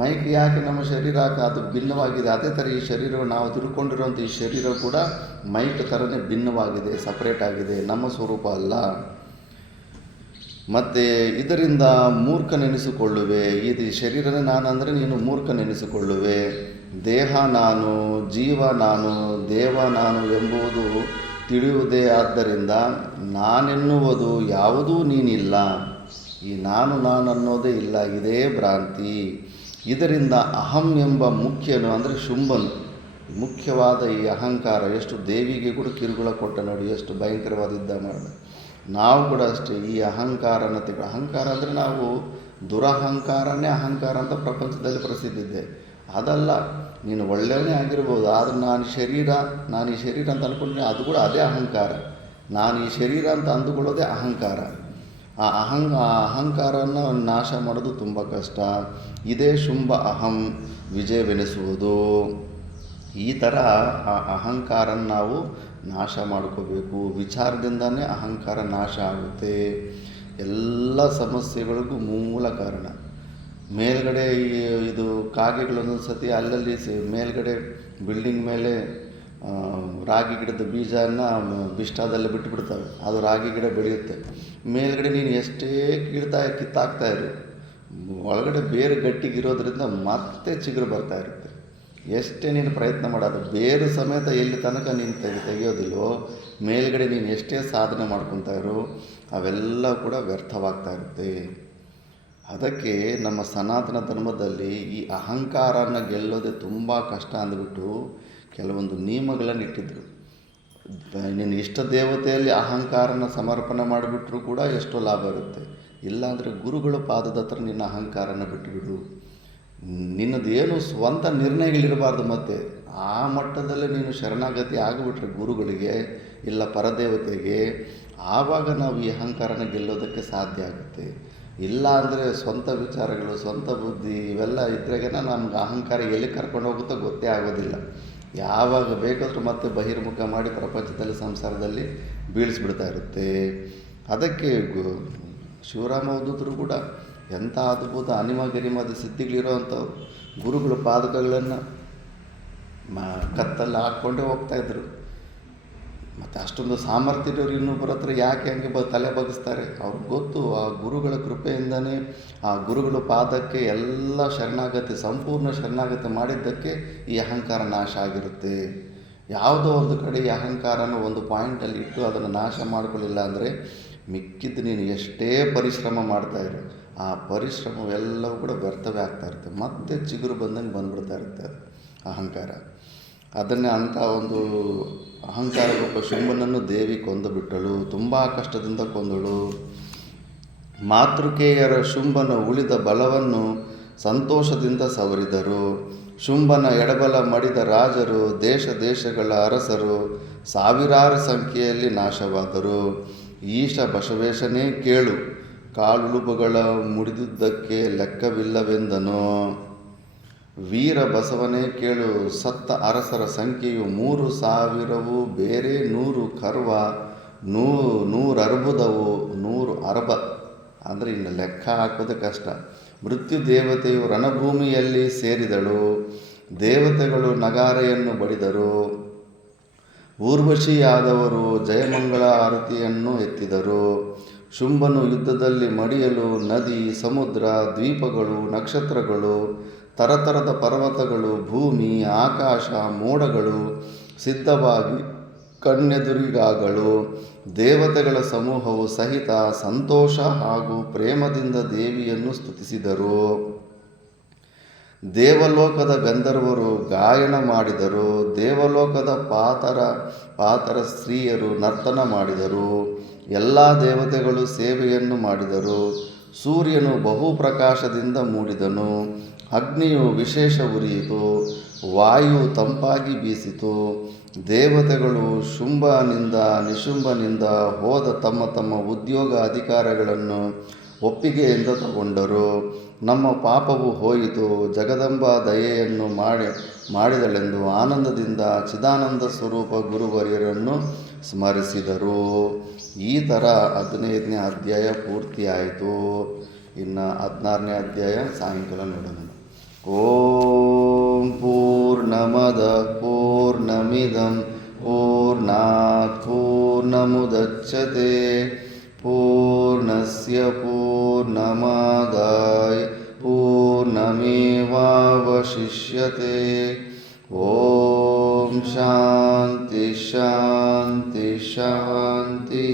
ಮೈಕ್ ಯಾಕೆ ನಮ್ಮ ಶರೀರ ಅದು ಭಿನ್ನವಾಗಿದೆ. ಅದೇ ಥರ ಈ ಶರೀರವು ನಾವು ತಿಳ್ಕೊಂಡಿರುವಂಥ ಈ ಶರೀರ ಕೂಡ ಮೈಕ್ ಥರನೇ ಭಿನ್ನವಾಗಿದೆ, ಸಪ್ರೇಟ್ ಆಗಿದೆ, ನಮ್ಮ ಸ್ವರೂಪ ಅಲ್ಲ. ಮತ್ತು ಇದರಿಂದ ಮೂರ್ಖನೆನಿಸಿಕೊಳ್ಳುವೆ. ಇದು ಶರೀರನೇ ನಾನು ಅಂದರೆ ನೀನು ಮೂರ್ಖನೆನಿಸಿಕೊಳ್ಳುವೆ. ದೇಹ ನಾನು, ಜೀವ ನಾನು, ದೇವ ನಾನು ಎಂಬುದು ತಿಳಿಯುವುದೇ. ಆದ್ದರಿಂದ ನಾನೆನ್ನುವುದು ಯಾವುದೂ ನೀನಿಲ್ಲ. ಈ ನಾನು ಅನ್ನೋದೇ ಇಲ್ಲ, ಇದೇ ಭ್ರಾಂತಿ. ಇದರಿಂದ ಅಹಂ ಎಂಬ ಮುಖ್ಯನು ಅಂದರೆ ಶುಂಭನು, ಮುಖ್ಯವಾದ ಈ ಅಹಂಕಾರ ಎಷ್ಟು ದೇವಿಗೆ ಕೂಡ ಕಿರುಕುಳ ಕೊಟ್ಟ ನೋಡಿ, ಎಷ್ಟು ಭಯಂಕರವಾದ ಯುದ್ಧ ಮಾಡಿದ. ನಾವು ಕೂಡ ಅಷ್ಟೇ ಈ ಅಹಂಕಾರನ ಅಹಂಕಾರ ಅಂದರೆ ನಾವು ದುರಹಂಕಾರನೇ ಅಹಂಕಾರ ಅಂತ ಪ್ರಪಂಚದಲ್ಲಿ ಪ್ರಸಿದ್ಧಿದೆ. ಅದಲ್ಲ, ನೀನು ಒಳ್ಳೆಯವನೇ ಆಗಿರ್ಬೋದು, ಆದರೆ ನಾನು ಈ ಶರೀರ ಅಂತ ಅಂದ್ಕೊಂಡ್ರೆ ಅದು ಕೂಡ ಅದೇ ಅಹಂಕಾರ. ನಾನು ಈ ಶರೀರ ಅಂತ ಅಂದುಕೊಳ್ಳೋದೇ ಅಹಂಕಾರ. ಆ ಅಹಂಕಾರನ ನಾಶ ಮಾಡೋದು ತುಂಬ ಕಷ್ಟ. ಇದೇ ಶುಂಭ ಅಹಂ ವಿಜಯವೆನಿಸುವುದು. ಈ ಥರ ಆ ಅಹಂಕಾರನ ನಾವು ನಾಶ ಮಾಡ್ಕೋಬೇಕು. ವಿಚಾರದಿಂದನೇ ಅಹಂಕಾರ ನಾಶ ಆಗುತ್ತೆ. ಎಲ್ಲ ಸಮಸ್ಯೆಗಳಿಗೂ ಮೂಲ ಕಾರಣ ಮೇಲ್ಗಡೆ ಇದು ಕಾಗೆಗಳೊಂದೊಂದು ಸತಿ ಅಲ್ಲಲ್ಲಿ ಮೇಲ್ಗಡೆ ಬಿಲ್ಡಿಂಗ್ ಮೇಲೆ ರಾಗಿ ಗಿಡದ ಬೀಜನ ಬಿಷ್ಟಾದಲ್ಲಿ ಬಿಟ್ಟುಬಿಡ್ತವೆ. ಅದು ರಾಗಿ ಗಿಡ ಬೆಳೆಯುತ್ತೆ. ಮೇಲ್ಗಡೆ ನೀನು ಎಷ್ಟೇ ಕಿತ್ತಾಕ್ತಾ ಇರು, ಒಳಗಡೆ ಬೇರು ಗಟ್ಟಿಗಿರೋದ್ರಿಂದ ಮತ್ತೆ ಚಿಗುರು ಬರ್ತಾ ಇರುತ್ತೆ. ಎಷ್ಟೇ ನೀನು ಪ್ರಯತ್ನ ಮಾಡೋದು ಬೇರು ಸಮೇತ ಎಲ್ಲಿ ತನಕ ನೀನು ತೆಗೆಯೋದಿಲ್ವೋ, ಮೇಲ್ಗಡೆ ನೀನು ಎಷ್ಟೇ ಸಾಧನೆ ಮಾಡ್ಕೊತಾ ಇರೋ ಅವೆಲ್ಲ ಕೂಡ ವ್ಯರ್ಥವಾಗ್ತಾ ಇರುತ್ತೆ. ಅದಕ್ಕೆ ನಮ್ಮ ಸನಾತನ ಧರ್ಮದಲ್ಲಿ ಈ ಅಹಂಕಾರನ ಗೆಲ್ಲೋದೇ ತುಂಬ ಕಷ್ಟ ಅಂದ್ಬಿಟ್ಟು ಕೆಲವೊಂದು ನಿಯಮಗಳನ್ನು ಇಟ್ಟಿದ್ದರು. ನೀನು ಇಷ್ಟ ದೇವತೆಯಲ್ಲಿ ಅಹಂಕಾರನ ಸಮರ್ಪಣೆ ಮಾಡಿಬಿಟ್ರೂ ಕೂಡ ಎಷ್ಟೋ ಲಾಭ ಇರುತ್ತೆ. ಇಲ್ಲಾಂದರೆ ಗುರುಗಳ ಪಾದದ ಹತ್ರ ನಿನ್ನ ಅಹಂಕಾರನ ಬಿಟ್ಟುಬಿಡು. ನಿನ್ನದು ಏನು ಸ್ವಂತ ನಿರ್ಣಯಗಳಿರಬಾರ್ದು. ಮತ್ತು ಆ ಮಟ್ಟದಲ್ಲೇ ನೀನು ಶರಣಾಗತಿ ಆಗಿಬಿಟ್ರೆ ಗುರುಗಳಿಗೆ ಇಲ್ಲ ಪರದೇವತೆಗೆ, ಆವಾಗ ನಾವು ಈ ಅಹಂಕಾರನ ಗೆಲ್ಲೋದಕ್ಕೆ ಸಾಧ್ಯ ಆಗುತ್ತೆ. ಇಲ್ಲ ಅಂದರೆ ಸ್ವಂತ ವಿಚಾರಗಳು, ಸ್ವಂತ ಬುದ್ಧಿ ಇವೆಲ್ಲ ಇದ್ರಾಗೇನ ನಮ್ಗೆ ಅಹಂಕಾರ ಎಲ್ಲಿ ಕರ್ಕೊಂಡು ಹೋಗುತ್ತೋ ಗೊತ್ತೇ ಆಗೋದಿಲ್ಲ. ಯಾವಾಗ ಬೇಕಾದರೂ ಮತ್ತೆ ಬಹಿರ್ಮುಖ ಮಾಡಿ ಪ್ರಪಂಚದಲ್ಲಿ ಸಂಸಾರದಲ್ಲಿ ಬೀಳಿಸ್ಬಿಡ್ತಾ ಇರುತ್ತೆ. ಅದಕ್ಕೆ ಶಿವರಾಮ ಅವಧೂತರು ಕೂಡ ಎಂಥ ಅದ್ಭುತ ಅನಿಮಗರಿಮಾದ ಸಿದ್ಧಿಗಳಿರೋವಂಥವ್ರು. ಗುರುಗಳು ಪಾದಕಗಳನ್ನು ಕತ್ತಲ್ಲಿ ಹಾಕ್ಕೊಂಡೇ ಹೋಗ್ತಾಯಿದ್ರು. ಮತ್ತು ಅಷ್ಟೊಂದು ಸಾಮರ್ಥ್ಯ ಇರೋರು ಇನ್ನೊಬ್ಬರ ಹತ್ರ ಯಾಕೆ ಹಂಗೆ ತಲೆ ಬಗ್ಗಿಸ್ತಾರೆ? ಅವ್ರಿಗೆ ಗೊತ್ತು ಆ ಗುರುಗಳ ಕೃಪೆಯಿಂದನೇ ಆ ಗುರುಗಳ ಪಾದಕ್ಕೆ ಎಲ್ಲ ಶರಣಾಗತಿ, ಸಂಪೂರ್ಣ ಶರಣಾಗತಿ ಮಾಡಿದ್ದಕ್ಕೆ ಈ ಅಹಂಕಾರ ನಾಶ ಆಗಿರುತ್ತೆ. ಯಾವುದೋ ಒಂದು ಕಡೆ ಈ ಅಹಂಕಾರನ ಒಂದು ಪಾಯಿಂಟಲ್ಲಿ ಇಟ್ಟು ಅದನ್ನು ನಾಶ ಮಾಡ್ಕೊಳ್ಳಿಲ್ಲ ಅಂದರೆ ಮಿಕ್ಕಿದ್ದು ನೀನು ಎಷ್ಟೇ ಪರಿಶ್ರಮ ಮಾಡ್ತಾಯಿರು, ಆ ಪರಿಶ್ರಮವೆಲ್ಲವೂ ಕೂಡ ವ್ಯರ್ಥವೇ ಆಗ್ತಾ ಇರುತ್ತೆ. ಮತ್ತೆ ಚಿಗುರು ಬಂದಂಗೆ ಬಂದ್ಬಿಡ್ತಾ ಇರುತ್ತೆ ಅದು ಅಹಂಕಾರ. ಅದನ್ನೇ ಅಂಥ ಒಂದು ಅಹಂಕಾರಗೊಬ್ಬ ಶುಂಭನನ್ನು ದೇವಿ ಕೊಂದು ಬಿಟ್ಟಳು, ತುಂಬ ಕಷ್ಟದಿಂದ ಕೊಂದಳು. ಮಾತೃಕೇಯರ ಶುಂಭನ ಉಳಿದ ಬಲವನ್ನು ಸಂತೋಷದಿಂದ ಸವರಿದರು. ಶುಂಭನ ಎಡಬಲ ಮಡಿದ ರಾಜರು, ದೇಶ ದೇಶಗಳ ಅರಸರು ಸಾವಿರಾರು ಸಂಖ್ಯೆಯಲ್ಲಿ ನಾಶವಾದರು. ಈಶ ಬಸವೇಶನೇ ಕೇಳು, ಕಾಲುಳುಬುಗಳ ಮುಡಿದುದಕ್ಕೆ ಲೆಕ್ಕವಿಲ್ಲವೆಂದನು. ವೀರ ಬಸವನೇ ಕೇಳು, ಸತ್ತ ಅರಸರ ಸಂಖ್ಯೆಯು 3,000ವು, ಬೇರೆ 100 ಕರ್ವ, 100 ಅರ್ಬುದವು. 100 ಅರ್ಬ ಅಂದರೆ ಇನ್ನು ಲೆಕ್ಕ ಹಾಕೋದು ಕಷ್ಟ. ಮೃತ್ಯು ದೇವತೆಯು ರಣಭೂಮಿಯಲ್ಲಿ ಸೇರಿದಳು. ದೇವತೆಗಳು ನಗಾರೆಯನ್ನು ಬಡಿದರು. ಊರ್ವಶಿಯಾದವರು ಜಯಮಂಗಳ ಆರತಿಯನ್ನು ಎತ್ತಿದರು. ಶುಂಭನು ಯುದ್ಧದಲ್ಲಿ ಮಡಿಯಲು ನದಿ, ಸಮುದ್ರ, ದ್ವೀಪಗಳು, ನಕ್ಷತ್ರಗಳು, ತರತರದ ಪರ್ವತಗಳು, ಭೂಮಿ, ಆಕಾಶ, ಮೋಡಗಳು ಸಿದ್ಧವಾಗಿ ಕಣ್ಣೆದುರಿಗಾಗಳು. ದೇವತೆಗಳ ಸಮೂಹವು ಸಹಿತ ಸಂತೋಷ ಹಾಗೂ ಪ್ರೇಮದಿಂದ ದೇವಿಯನ್ನು ಸ್ತುತಿಸಿದರು. ದೇವಲೋಕದ ಗಂಧರ್ವರು ಗಾಯನ ಮಾಡಿದರು. ದೇವಲೋಕದ ಪಾತರ ಸ್ತ್ರೀಯರು ನರ್ತನ ಮಾಡಿದರು. ಎಲ್ಲ ದೇವತೆಗಳು ಸೇವೆಯನ್ನು ಮಾಡಿದರು. ಸೂರ್ಯನು ಬಹುಪ್ರಕಾಶದಿಂದ ಮೂಡಿದನು. ಅಗ್ನಿಯು ವಿಶೇಷ ಉರಿಯಿತು. ವಾಯು ತಂಪಾಗಿ ಬೀಸಿತು. ದೇವತೆಗಳು ಶುಂಭನಿಂದ ನಿಶುಂಭನಿಂದ ಹೋದ ತಮ್ಮ ತಮ್ಮ ಉದ್ಯೋಗ ಅಧಿಕಾರಗಳನ್ನು ಒಪ್ಪಿಗೆಯಿಂದ ತಗೊಂಡರು. ನಮ್ಮ ಪಾಪವು ಹೋಯಿತು, ಜಗದಂಬ ದಯೆಯನ್ನು ಮಾಡಿದಳೆಂದು ಆನಂದದಿಂದ ಚಿದಾನಂದ ಸ್ವರೂಪ ಗುರುವರ್ಯರನ್ನು ಸ್ಮರಿಸಿದರು. ಈ ಥರ 15ನೇ ಅಧ್ಯಾಯ ಪೂರ್ತಿಯಾಯಿತು. ಇನ್ನು 16ನೇ ಅಧ್ಯಾಯ ಸಾಯಂಕಾಲ ನೋಡೋಣ. ಓಂ ಪೂರ್ಣಮದ ಪೂರ್ಣಮಿದಂ ಪೂರ್ಣಾತ್ ಪೂರ್ಣಮುದಚ್ಯತೆ ಪೂರ್ಣಸ್ಯ ಪೂರ್ಣಮಾದಾಯ ಪೂರ್ಣಮೇವಾವಶಿಷ್ಯತೆ. ಓಂ ಶಾಂತಿ ಶಾಂತಿ ಶಾಂತಿ.